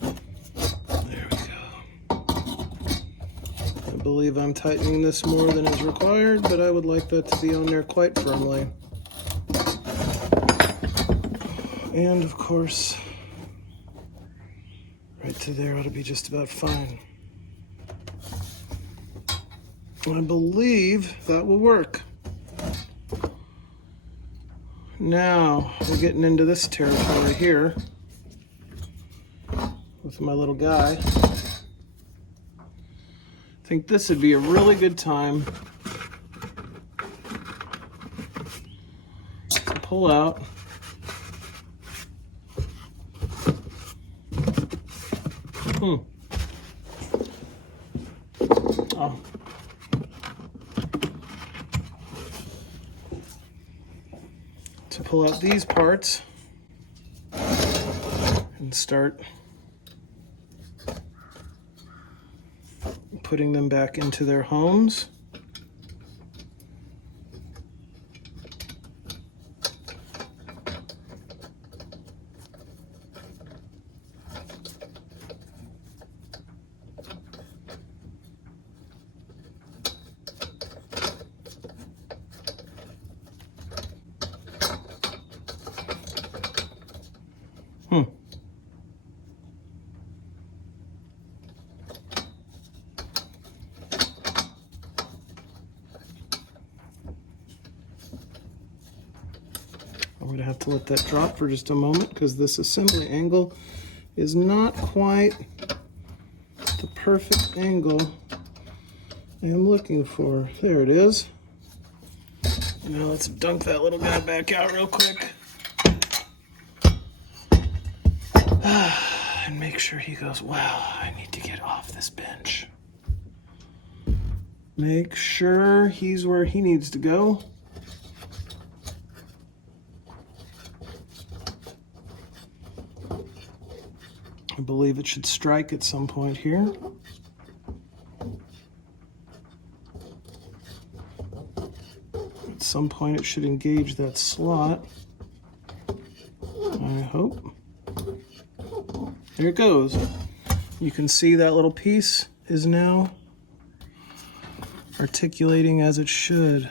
There we go. I believe I'm tightening this more than is required, but I would like that to be on there quite firmly. And of course, right to there ought to be just about fine. I believe that will work. Now we're getting into this territory here with my little guy. I think this would be a really good time to pull out. Oh. To pull out these parts and start putting them back into their homes. I'm going to have to let that drop for just a moment because this assembly angle is not quite the perfect angle I am looking for. There it is. Now let's dunk that little guy back out real quick. And make sure he goes, well, I need to get off this bench. Make sure he's where he needs to go. I believe it should strike at some point here. At some point it should engage that slot, I hope. There it goes. You can see that little piece is now articulating as it should.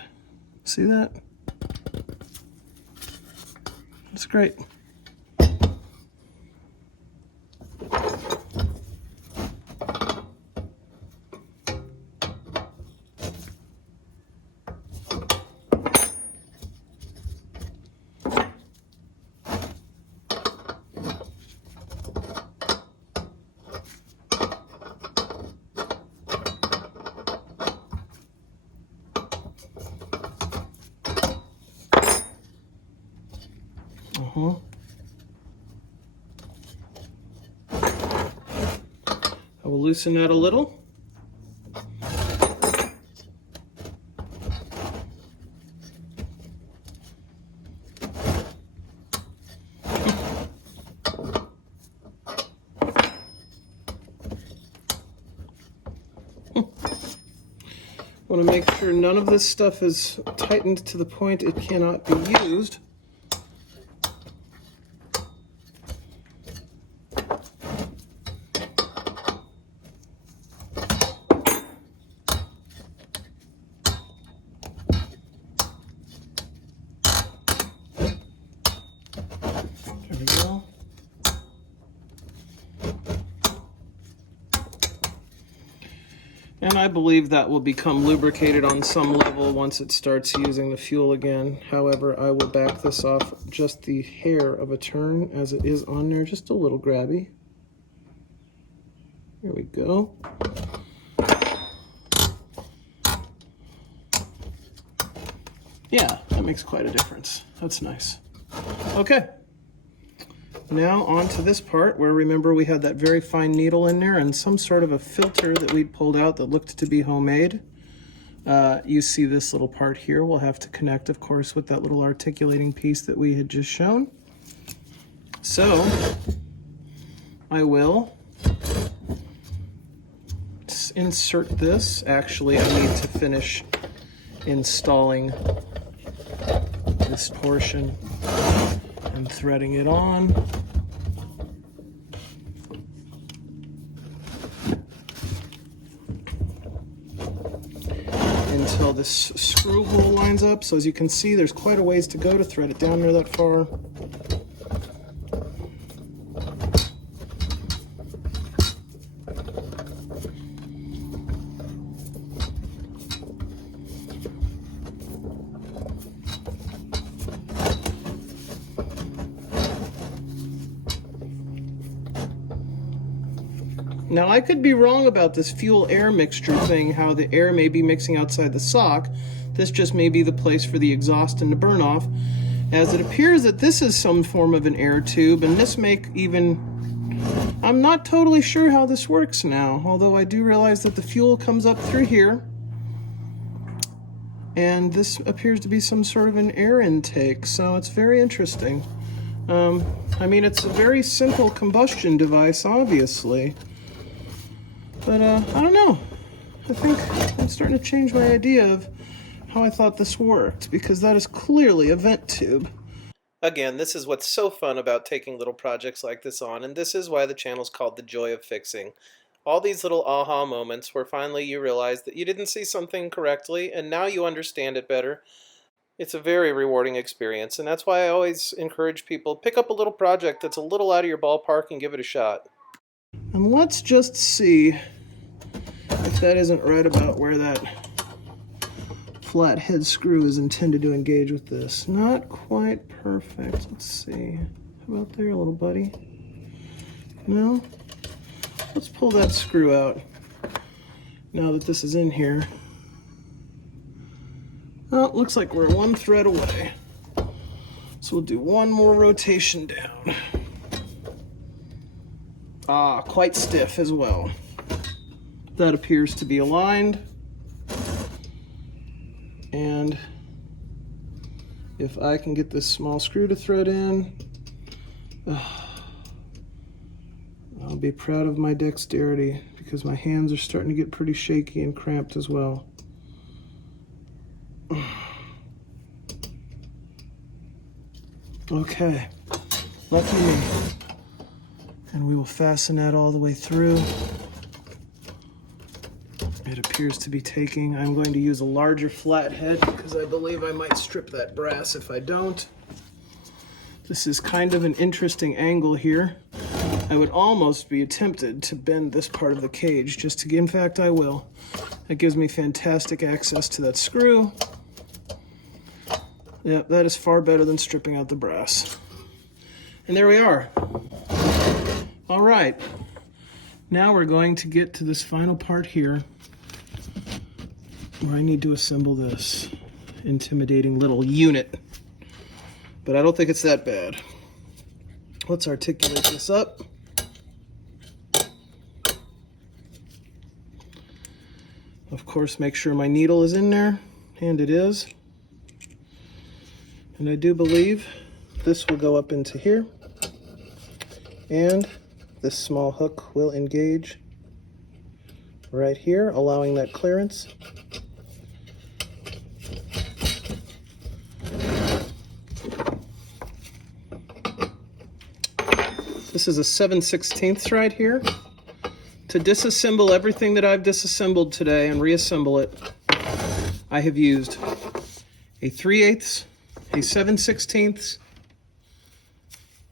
See that? That's great. I will loosen that a little. I want to make sure none of this stuff is tightened to the point it cannot be used. There we go. And I believe that will become lubricated on some level once it starts using the fuel again. However, I will back this off just the hair of a turn as it is on there, just a little grabby. There we go. Yeah, that makes quite a difference. That's nice. Okay. Now on to this part where, remember, we had that very fine needle in there and some sort of a filter that we'd pulled out that looked to be homemade. You see this little part here. We'll have to connect, of course, with that little articulating piece that we had just shown. So I will insert this. Actually, I need to finish installing this portion and threading it on. Until this screw hole lines up. So as you can see, there's quite a ways to go to thread it down there that far. Now, I could be wrong about this fuel-air mixture thing, how the air may be mixing outside the sock. This just may be the place for the exhaust and the burn-off, as it appears that this is some form of an air tube, and this may even... I'm not totally sure how this works now, although I do realize that the fuel comes up through here, and this appears to be some sort of an air intake, so it's very interesting. I mean, it's a very simple combustion device, obviously. But, I don't know. I think I'm starting to change my idea of how I thought this worked, because that is clearly a vent tube. Again, this is what's so fun about taking little projects like this on, and this is why the channel's called The Joy of Fixing. All these little aha moments where finally you realize that you didn't see something correctly, and now you understand it better. It's a very rewarding experience, and that's why I always encourage people, pick up a little project that's a little out of your ballpark and give it a shot. And let's just see if that isn't right about where that flathead screw is intended to engage with this. Not quite perfect. Let's see. How about there, little buddy? No? Let's pull that screw out now that this is in here. Well, it looks like we're one thread away. So we'll do one more rotation down. Ah, quite stiff as well. That appears to be aligned. And if I can get this small screw to thread in, I'll I'll be proud of my dexterity because my hands are starting to get pretty shaky and cramped as well. Okay, lucky me. And we will fasten that all the way through. It appears to be taking. I'm going to use a larger flathead because I believe I might strip that brass if I don't. This is kind of an interesting angle here. I would almost be tempted to bend this part of the cage just to get, in fact I will. That gives me fantastic access to that screw. Yeah, that is far better than stripping out the brass. And there we are. All right, now we're going to get to this final part here where I need to assemble this intimidating little unit. But I don't think it's that bad. Let's articulate this up. Of course, make sure my needle is in there, and it is. And I do believe this will go up into here, and this small hook will engage right here, allowing that clearance. This is a 7/16 right here. To disassemble everything that I've disassembled today and reassemble it, I have used a 3/8, a 7/16,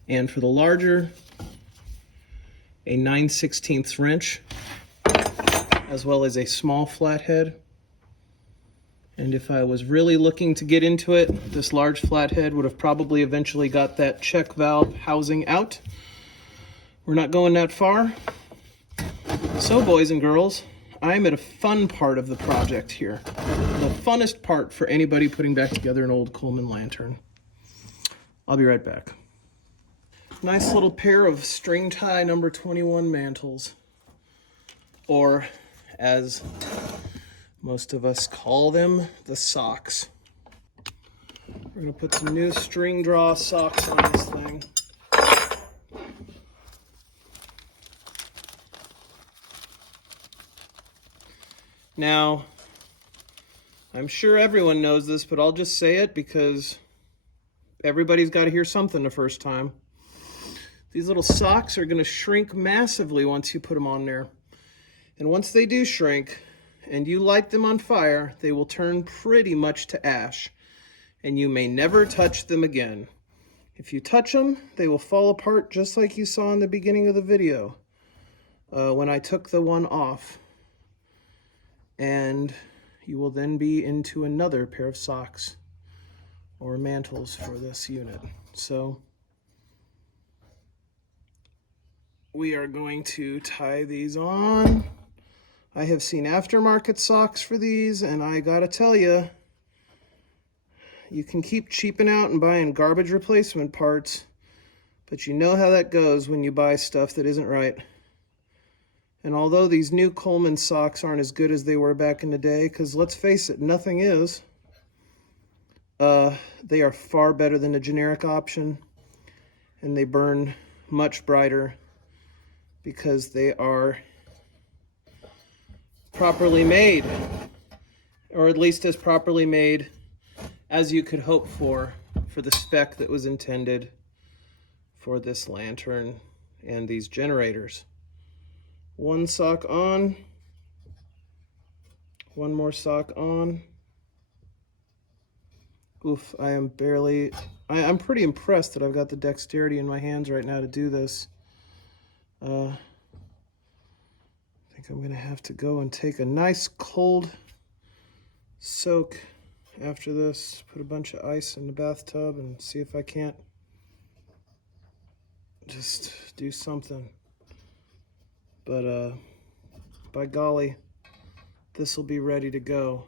and for the larger, a 9/16 wrench, as well as a small flathead. And if I was really looking to get into it, this large flathead would have probably eventually got that check valve housing out. We're not going that far. So, boys and girls, I'm at a fun part of the project here. The funnest part for anybody putting back together an old Coleman lantern. I'll be right back. Nice little pair of string tie number 21 mantles, or as most of us call them, the socks. We're gonna put some new string draw socks on this thing. Now, I'm sure everyone knows this, but I'll just say it because everybody's got to hear something the first time. These little socks are going to shrink massively once you put them on there. And once they do shrink and you light them on fire, they will turn pretty much to ash. And you may never touch them again. If you touch them, they will fall apart just like you saw in the beginning of the video when I took the one off. And you will then be into another pair of socks or mantles for this unit. So we are going to tie these on. I have seen aftermarket socks for these, and I gotta tell you, you can keep cheaping out and buying garbage replacement parts, but you know how that goes when you buy stuff that isn't right. And although these new Coleman socks aren't as good as they were back in the day, because let's face it, nothing is, they are far better than the generic option, and they burn much brighter because they are properly made, or at least as properly made as you could hope for the spec that was intended for this lantern and these generators. One sock on, one more sock on. Oof, I'm pretty impressed that I've got the dexterity in my hands right now to do this. I think I'm gonna have to go and take a nice cold soak after this, put a bunch of ice in the bathtub and see if I can't just do something. But by golly, this will be ready to go.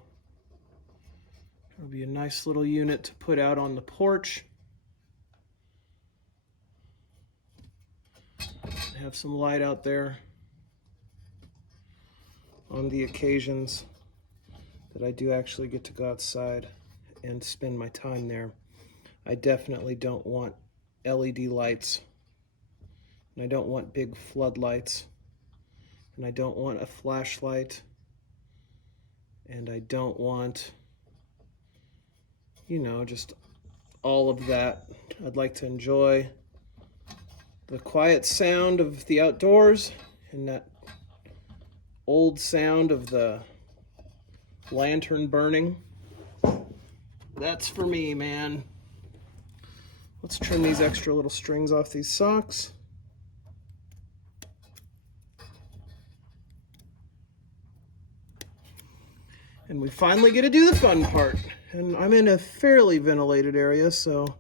It'll be a nice little unit to put out on the porch. Have some light out there on the occasions that I do actually get to go outside and spend my time there. I definitely don't want LED lights and I don't want big floodlights, and I don't want a flashlight, and I don't want, you know, just all of that. I'd like to enjoy the quiet sound of the outdoors and that old sound of the lantern burning. That's for me, man. Let's trim these extra little strings off these socks. And we finally get to do the fun part. And I'm in a fairly ventilated area, so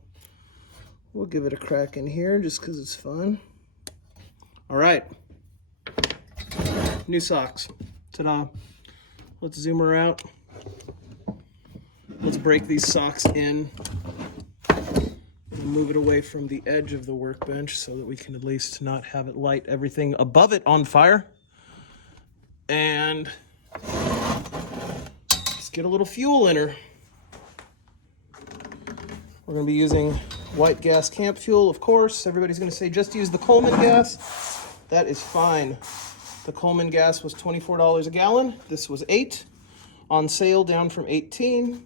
we'll give it a crack in here just because it's fun. All right. New socks. Ta-da. Let's zoom her out. Let's break these socks in and move it away from the edge of the workbench so that we can at least not have it light everything above it on fire. And let's get a little fuel in her. We're going to be using white gas camp fuel, of course. Everybody's going to say just use the Coleman gas. That is fine. The Coleman gas was $24 a gallon. This was $8 on sale, down from $18.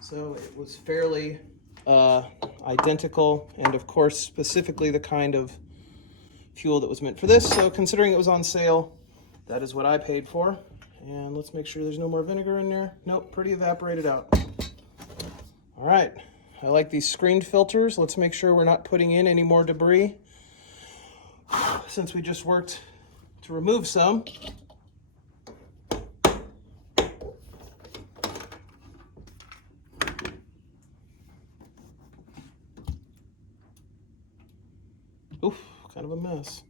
So it was fairly identical, and of course specifically the kind of fuel that was meant for this. So considering it was on sale, that is what I paid for. And let's make sure there's no more vinegar in there. Nope, pretty evaporated out. All right, I like these screened filters. Let's make sure we're not putting in any more debris since we just worked to remove some. Oof, kind of a mess.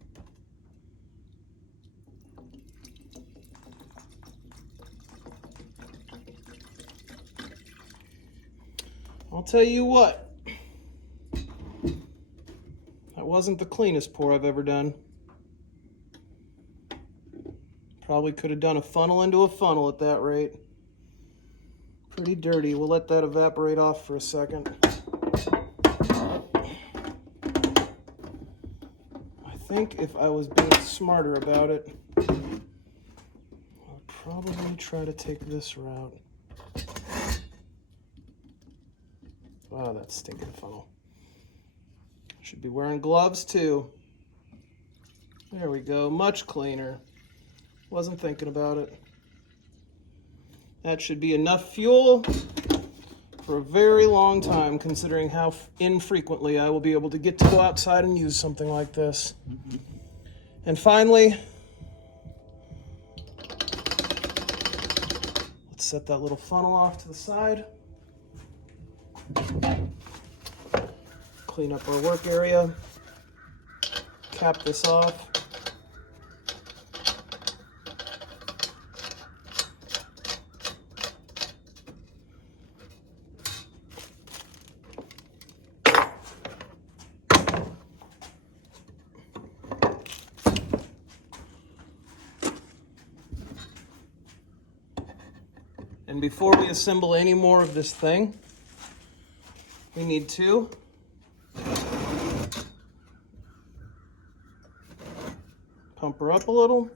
I'll tell you what, that wasn't the cleanest pour I've ever done. Probably could have done a funnel into a funnel at that rate. Pretty dirty. We'll let that evaporate off for a second. I think if I was being smarter about it, I'd probably try to take this route. Wow, that's stinking funnel. Should be wearing gloves too. There we go, much cleaner. Wasn't thinking about it. That should be enough fuel for a very long time, considering how infrequently I will be able to get to go outside and use something like this. And finally, let's set that little funnel off to the side. Clean up our work area. Cap this off. And before we assemble any more of this thing, we need to pump her up a little.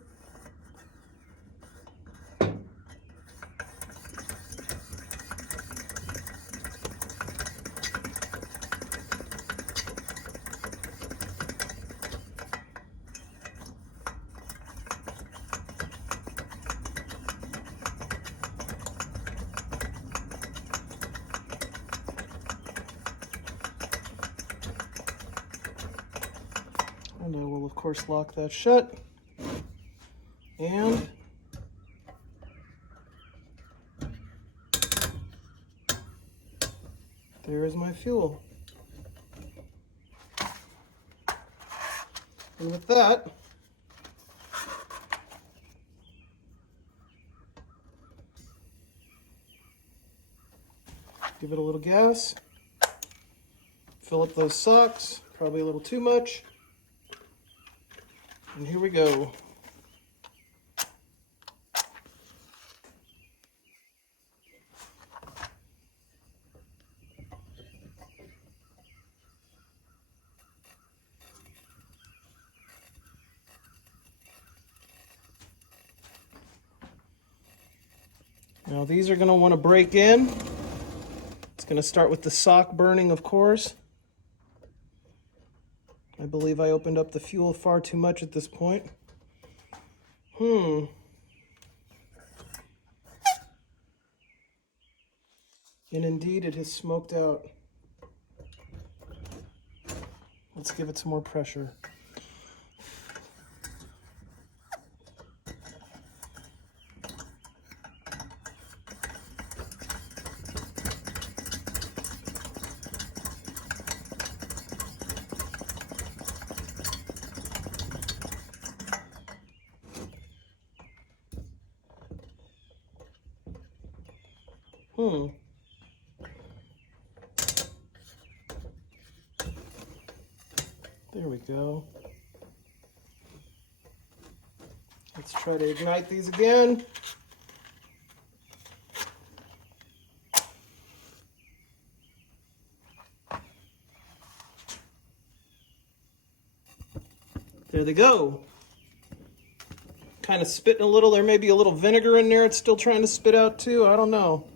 And I will, of course, lock that shut. And there is my fuel. And with that, give it a little gas, fill up those socks, probably a little too much. And here we go. Now these are going to want to break in. It's going to start with the sock burning, of course. I believe I opened up the fuel far too much at this point. And indeed, it has smoked out. Let's give it some more pressure. There we go. Let's try to ignite these again. There they go. Kind of spitting a little. There may be a little vinegar in there it's still trying to spit out too. I don't know.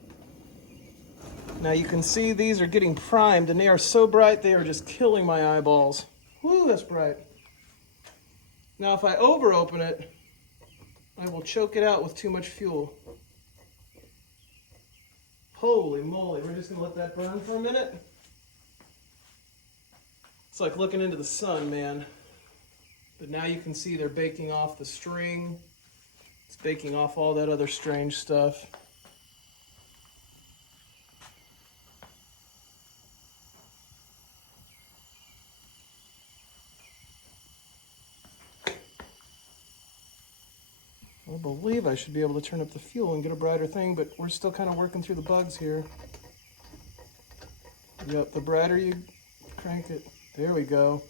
Now you can see these are getting primed and they are so bright they are just killing my eyeballs. Woo, that's bright. Now if I over open it, I will choke it out with too much fuel. Holy moly, we're just gonna let that burn for a minute. It's like looking into the sun, man. But now you can see they're baking off the string. It's baking off all that other strange stuff. I believe I should be able to turn up the fuel and get a brighter thing, but we're still kind of working through the bugs here. Yep, the brighter you crank it. There we go.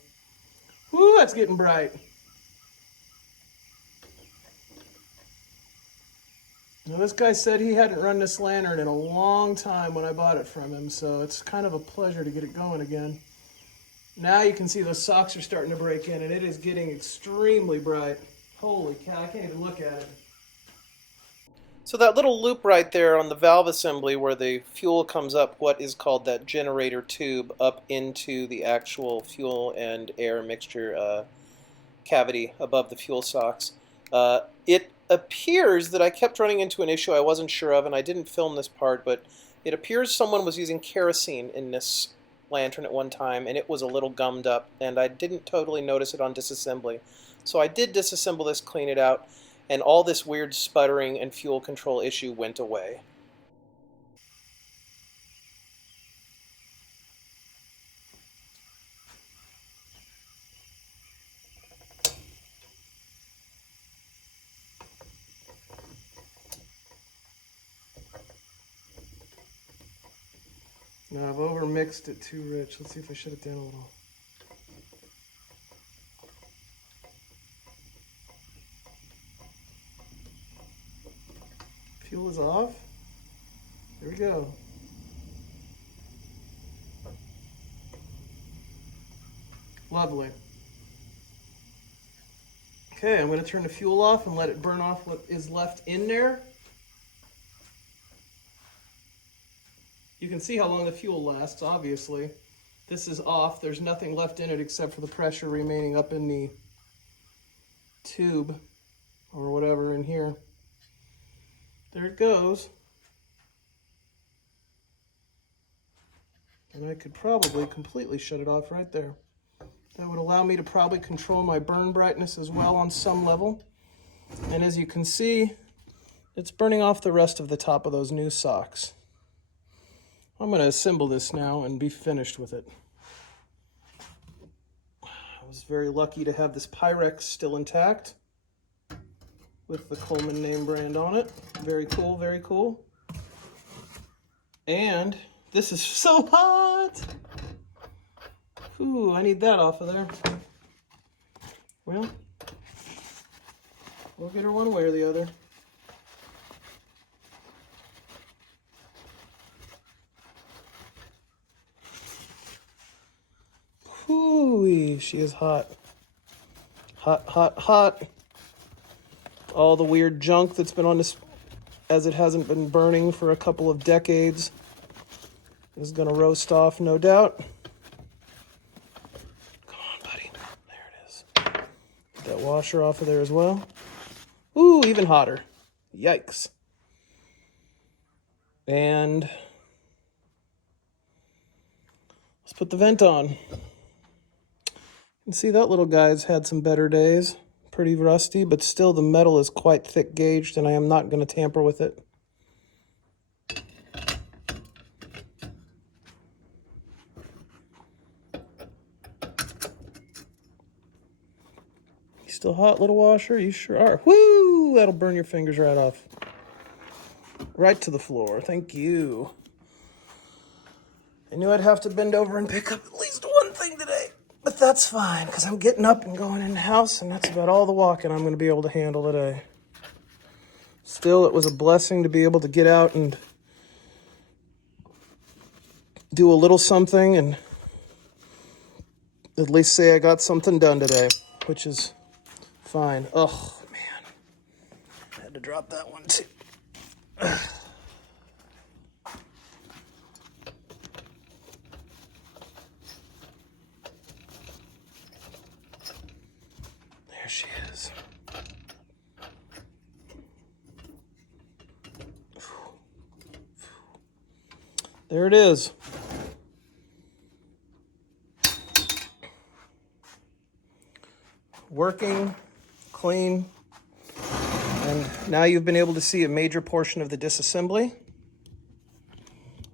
Woo, that's getting bright. Now this guy said he hadn't run this lantern in a long time when I bought it from him, so it's kind of a pleasure to get it going again. Now you can see those socks are starting to break in, and it is getting extremely bright. Holy cow, I can't even look at it. So that little loop right there on the valve assembly where the fuel comes up, what is called that generator tube, up into the actual fuel and air mixture cavity above the fuel socks. It appears that I kept running into an issue I wasn't sure of, and I didn't film this part, but it appears someone was using kerosene in this lantern at one time, and it was a little gummed up, and I didn't totally notice it on disassembly. So I did disassemble this, clean it out, and all this weird sputtering and fuel control issue went away. Now I've over-mixed it too rich. Let's see if I shut it down a little. Fuel is off. There we go. Lovely. Okay, I'm going to turn the fuel off and let it burn off what is left in there. You can see how long the fuel lasts, obviously. This is off. There's nothing left in it except for the pressure remaining up in the tube or whatever in here. There it goes. And I could probably completely shut it off right there. That would allow me to probably control my burn brightness as well on some level. And as you can see, it's burning off the rest of the top of those new socks. I'm going to assemble this now and be finished with it. I was very lucky to have this Pyrex still intact with the Coleman name brand on it. Very cool, very cool. And this is so hot. Ooh, I need that off of there. Well, we'll get her one way or the other. Ooh, she is hot. Hot, hot, hot. All the weird junk that's been on this as it hasn't been burning for a couple of decades. Is going to roast off, no doubt. Come on, buddy. There it is. Get that washer off of there as well. Ooh, even hotter. Yikes. And let's put the vent on. You can see that little guy's had some better days. Pretty rusty, but still the metal is quite thick gauged, and I am not going to tamper with it. You still hot, little washer? You sure are. Woo! That'll burn your fingers right off. Right to the floor. Thank you. I knew I'd have to bend over and pick up at least one thing today. But that's fine, because I'm getting up and going in the house, and that's about all the walking I'm going to be able to handle today. Still, it was a blessing to be able to get out and do a little something and at least say I got something done today, which is fine. Oh, man. I had to drop that one, too. There she is. There it is. Working, clean, and now you've been able to see a major portion of the disassembly.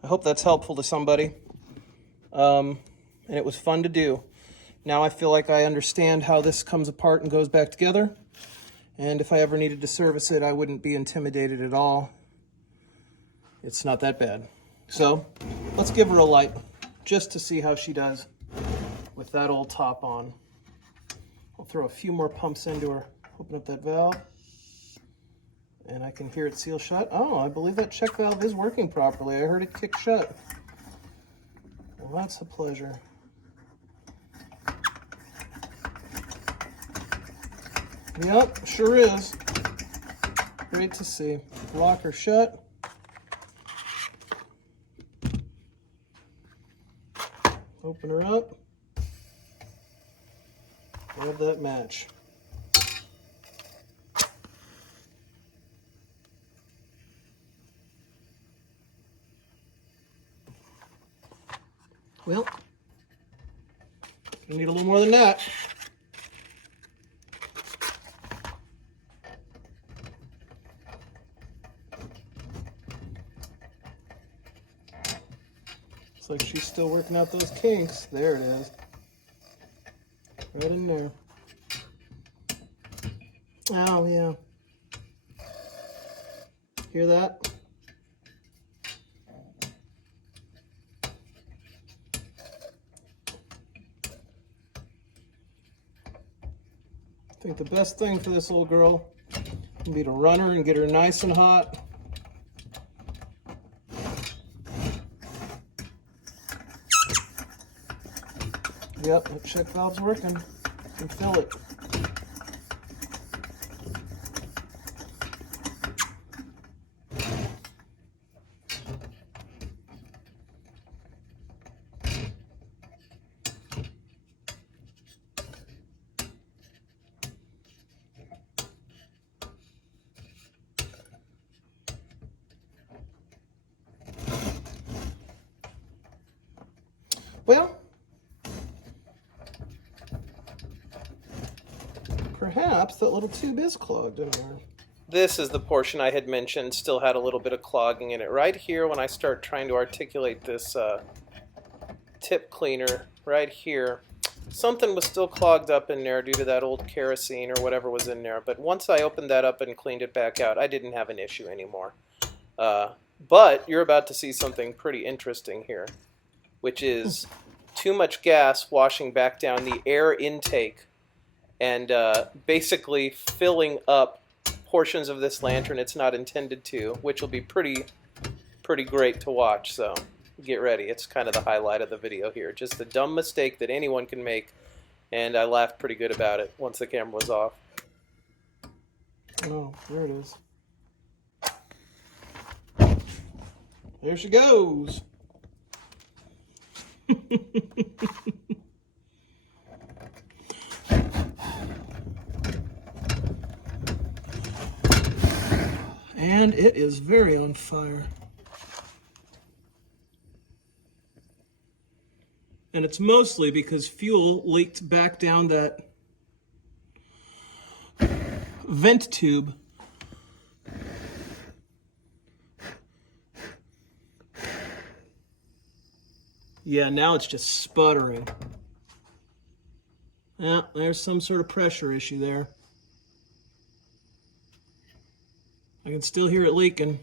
I hope that's helpful to somebody. And it was fun to do. Now I feel like I understand how this comes apart and goes back together. And if I ever needed to service it, I wouldn't be intimidated at all. It's not that bad. So let's give her a light just to see how she does with that old top on. I'll throw a few more pumps into her. Open up that valve. And I can hear it seal shut. Oh, I believe that check valve is working properly. I heard it kick shut. Well, that's a pleasure. Yep, sure is. Great to see. Lock her shut. Open her up. Grab that match. Well, you need a little more than that. Looks like she's still working out those kinks. There it is. Right in there. Oh, yeah. Hear that? I think the best thing for this little girl would be to run her and get her nice and hot. Yep, that check valve's working. You can feel it. Well, perhaps that little tube is clogged in there. This is the portion I had mentioned still had a little bit of clogging in it. Right here when I start trying to articulate this tip cleaner, right here, something was still clogged up in there due to that old kerosene or whatever was in there. But once I opened that up and cleaned it back out, I didn't have an issue anymore. But you're about to see something pretty interesting here, which is too much gas washing back down the air intake and basically filling up portions of this lantern it's not intended to, which will be pretty great to watch. So get ready. It's kind of the highlight of the video here. Just a dumb mistake that anyone can make, and I laughed pretty good about it once the camera was off. Oh, there it is. There she goes. And it is very on fire. And it's mostly because fuel leaked back down that vent tube. Yeah, now it's just sputtering. Yeah, there's some sort of pressure issue there. I can still hear it leaking.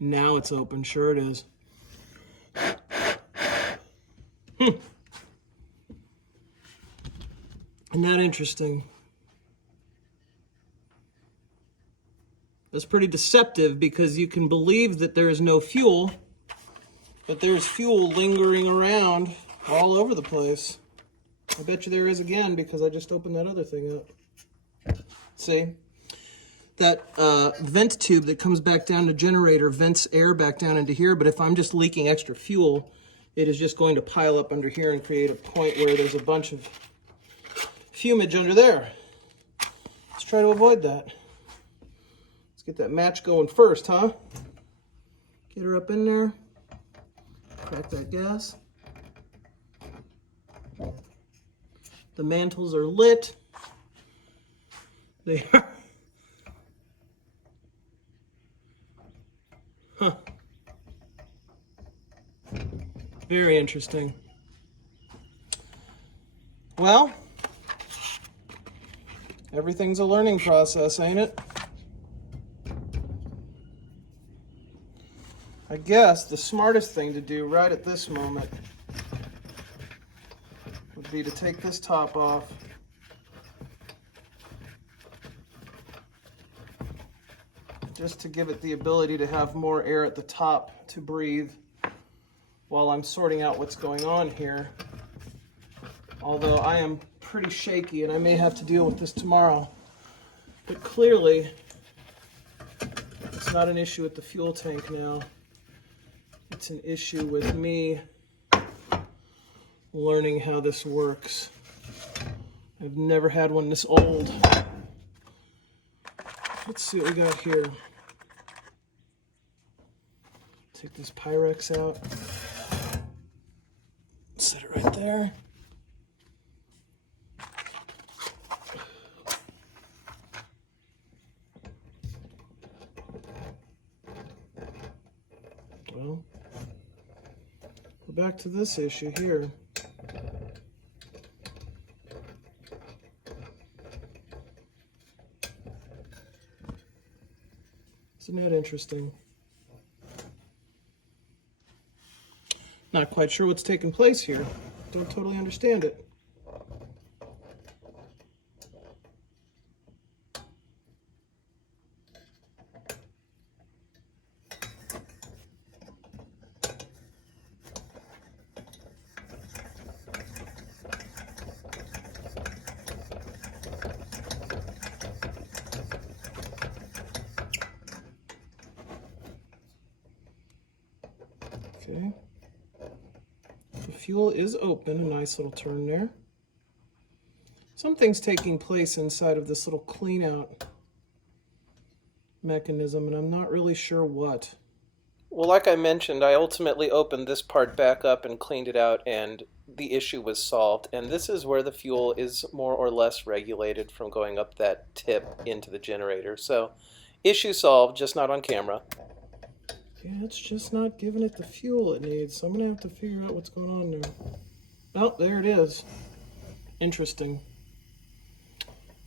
Now it's open, sure it is. Isn't that interesting? That's pretty deceptive because you can believe that there is no fuel, but there's fuel lingering around all over the place. I bet you there is again because I just opened that other thing up. See? That vent tube that comes back down to generator vents air back down into here, but if I'm just leaking extra fuel, it is just going to pile up under here and create a point where there's a bunch of fumage under there. Let's try to avoid that. Let's get that match going first, huh? Get her up in there. Crack that gas. The mantles are lit. They are. Huh. Very interesting. Well, everything's a learning process, ain't it? I guess the smartest thing to do right at this moment would be to take this top off. Just to give it the ability to have more air at the top to breathe while I'm sorting out what's going on here. Although I am pretty shaky and I may have to deal with this tomorrow. But clearly, it's not an issue with the fuel tank now. It's an issue with me learning how this works. I've never had one this old. Let's see what we got here. Take this Pyrex out. Set it right there. Well, we're back to this issue here. Isn't that interesting? Not quite sure what's taking place here. Don't totally understand it. Okay. The fuel is open, a nice little turn there. Something's taking place inside of this little clean out mechanism, and I'm not really sure what. Well, like I mentioned, I ultimately opened this part back up and cleaned it out, and the issue was solved. And this is where the fuel is more or less regulated from going up that tip into the generator. So, issue solved, just not on camera. Yeah, it's just not giving it the fuel it needs, so I'm going to have to figure out what's going on there. Oh, there it is. Interesting.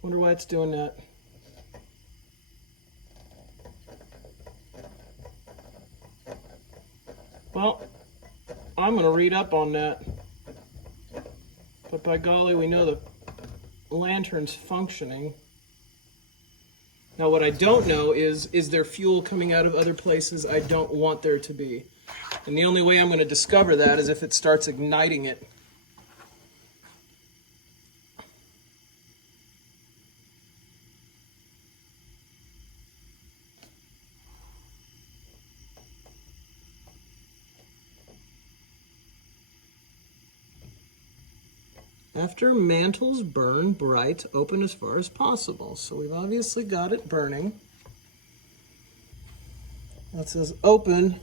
Wonder why it's doing that. Well, I'm going to read up on that. But by golly, we know the lantern's functioning. Now, what I don't know is there fuel coming out of other places I don't want there to be? And the only way I'm going to discover that is if it starts igniting it. After mantles burn bright, open as far as possible. So we've obviously got it burning. That says open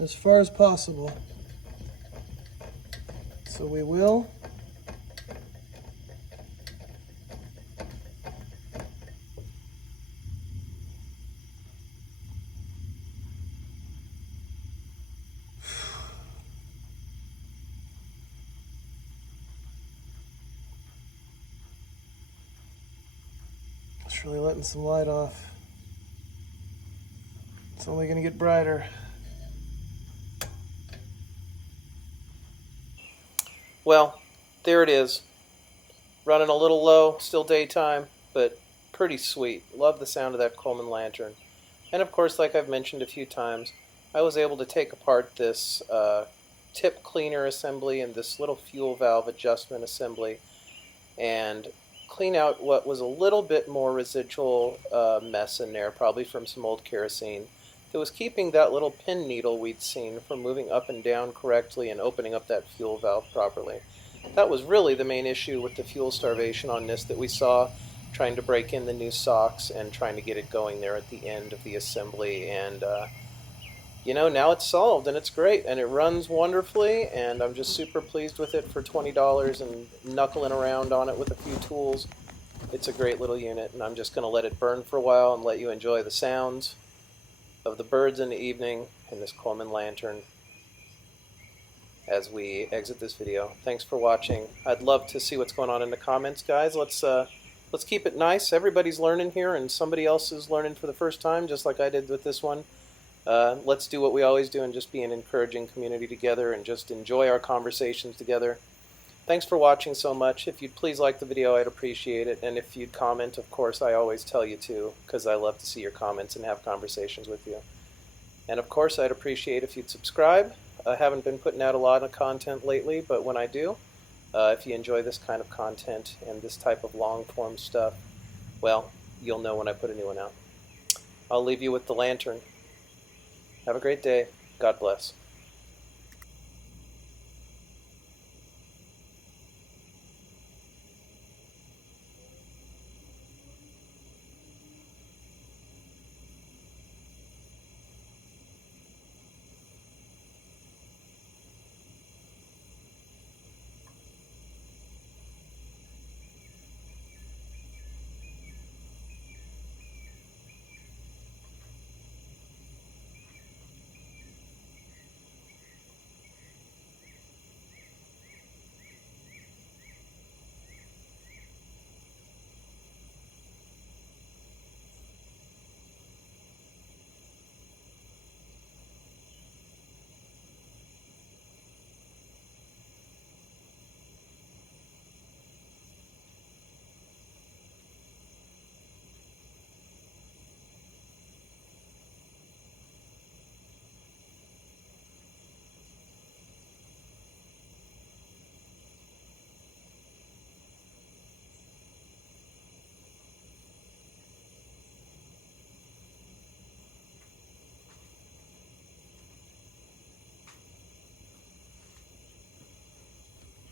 as far as possible. So we will it's really letting some light off. It's only going to get brighter. Well, there it is. Running a little low, still daytime, but pretty sweet. Love the sound of that Coleman lantern. And of course, like I've mentioned a few times, I was able to take apart this tip cleaner assembly and this little fuel valve adjustment assembly and clean out what was a little bit more residual mess in there, probably from some old kerosene, that was keeping that little pin needle we'd seen from moving up and down correctly and opening up that fuel valve properly. That was really the main issue with the fuel starvation on this that we saw, trying to break in the new socks and trying to get it going there at the end of the assembly. And you know, now it's solved and it's great and it runs wonderfully, and I'm just super pleased with it for $20 and knuckling around on it with a few tools. It's a great little unit, and I'm just going to let it burn for a while and let you enjoy the sounds of the birds in the evening and this Coleman lantern as we exit this video. Thanks for watching. I'd love to see what's going on in the comments, guys. Let's keep it nice. Everybody's learning here, and somebody else is learning for the first time, just like I did with this one. Let's do what we always do and just be an encouraging community together and just enjoy our conversations together. Thanks for watching so much. If you'd please like the video, I'd appreciate it. And if you'd comment, of course, I always tell you to, because I love to see your comments and have conversations with you. And of course, I'd appreciate if you'd subscribe. I haven't been putting out a lot of content lately, but when I do, if you enjoy this kind of content and this type of long-form stuff, well, you'll know when I put a new one out. I'll leave you with the lantern. Have a great day. God bless.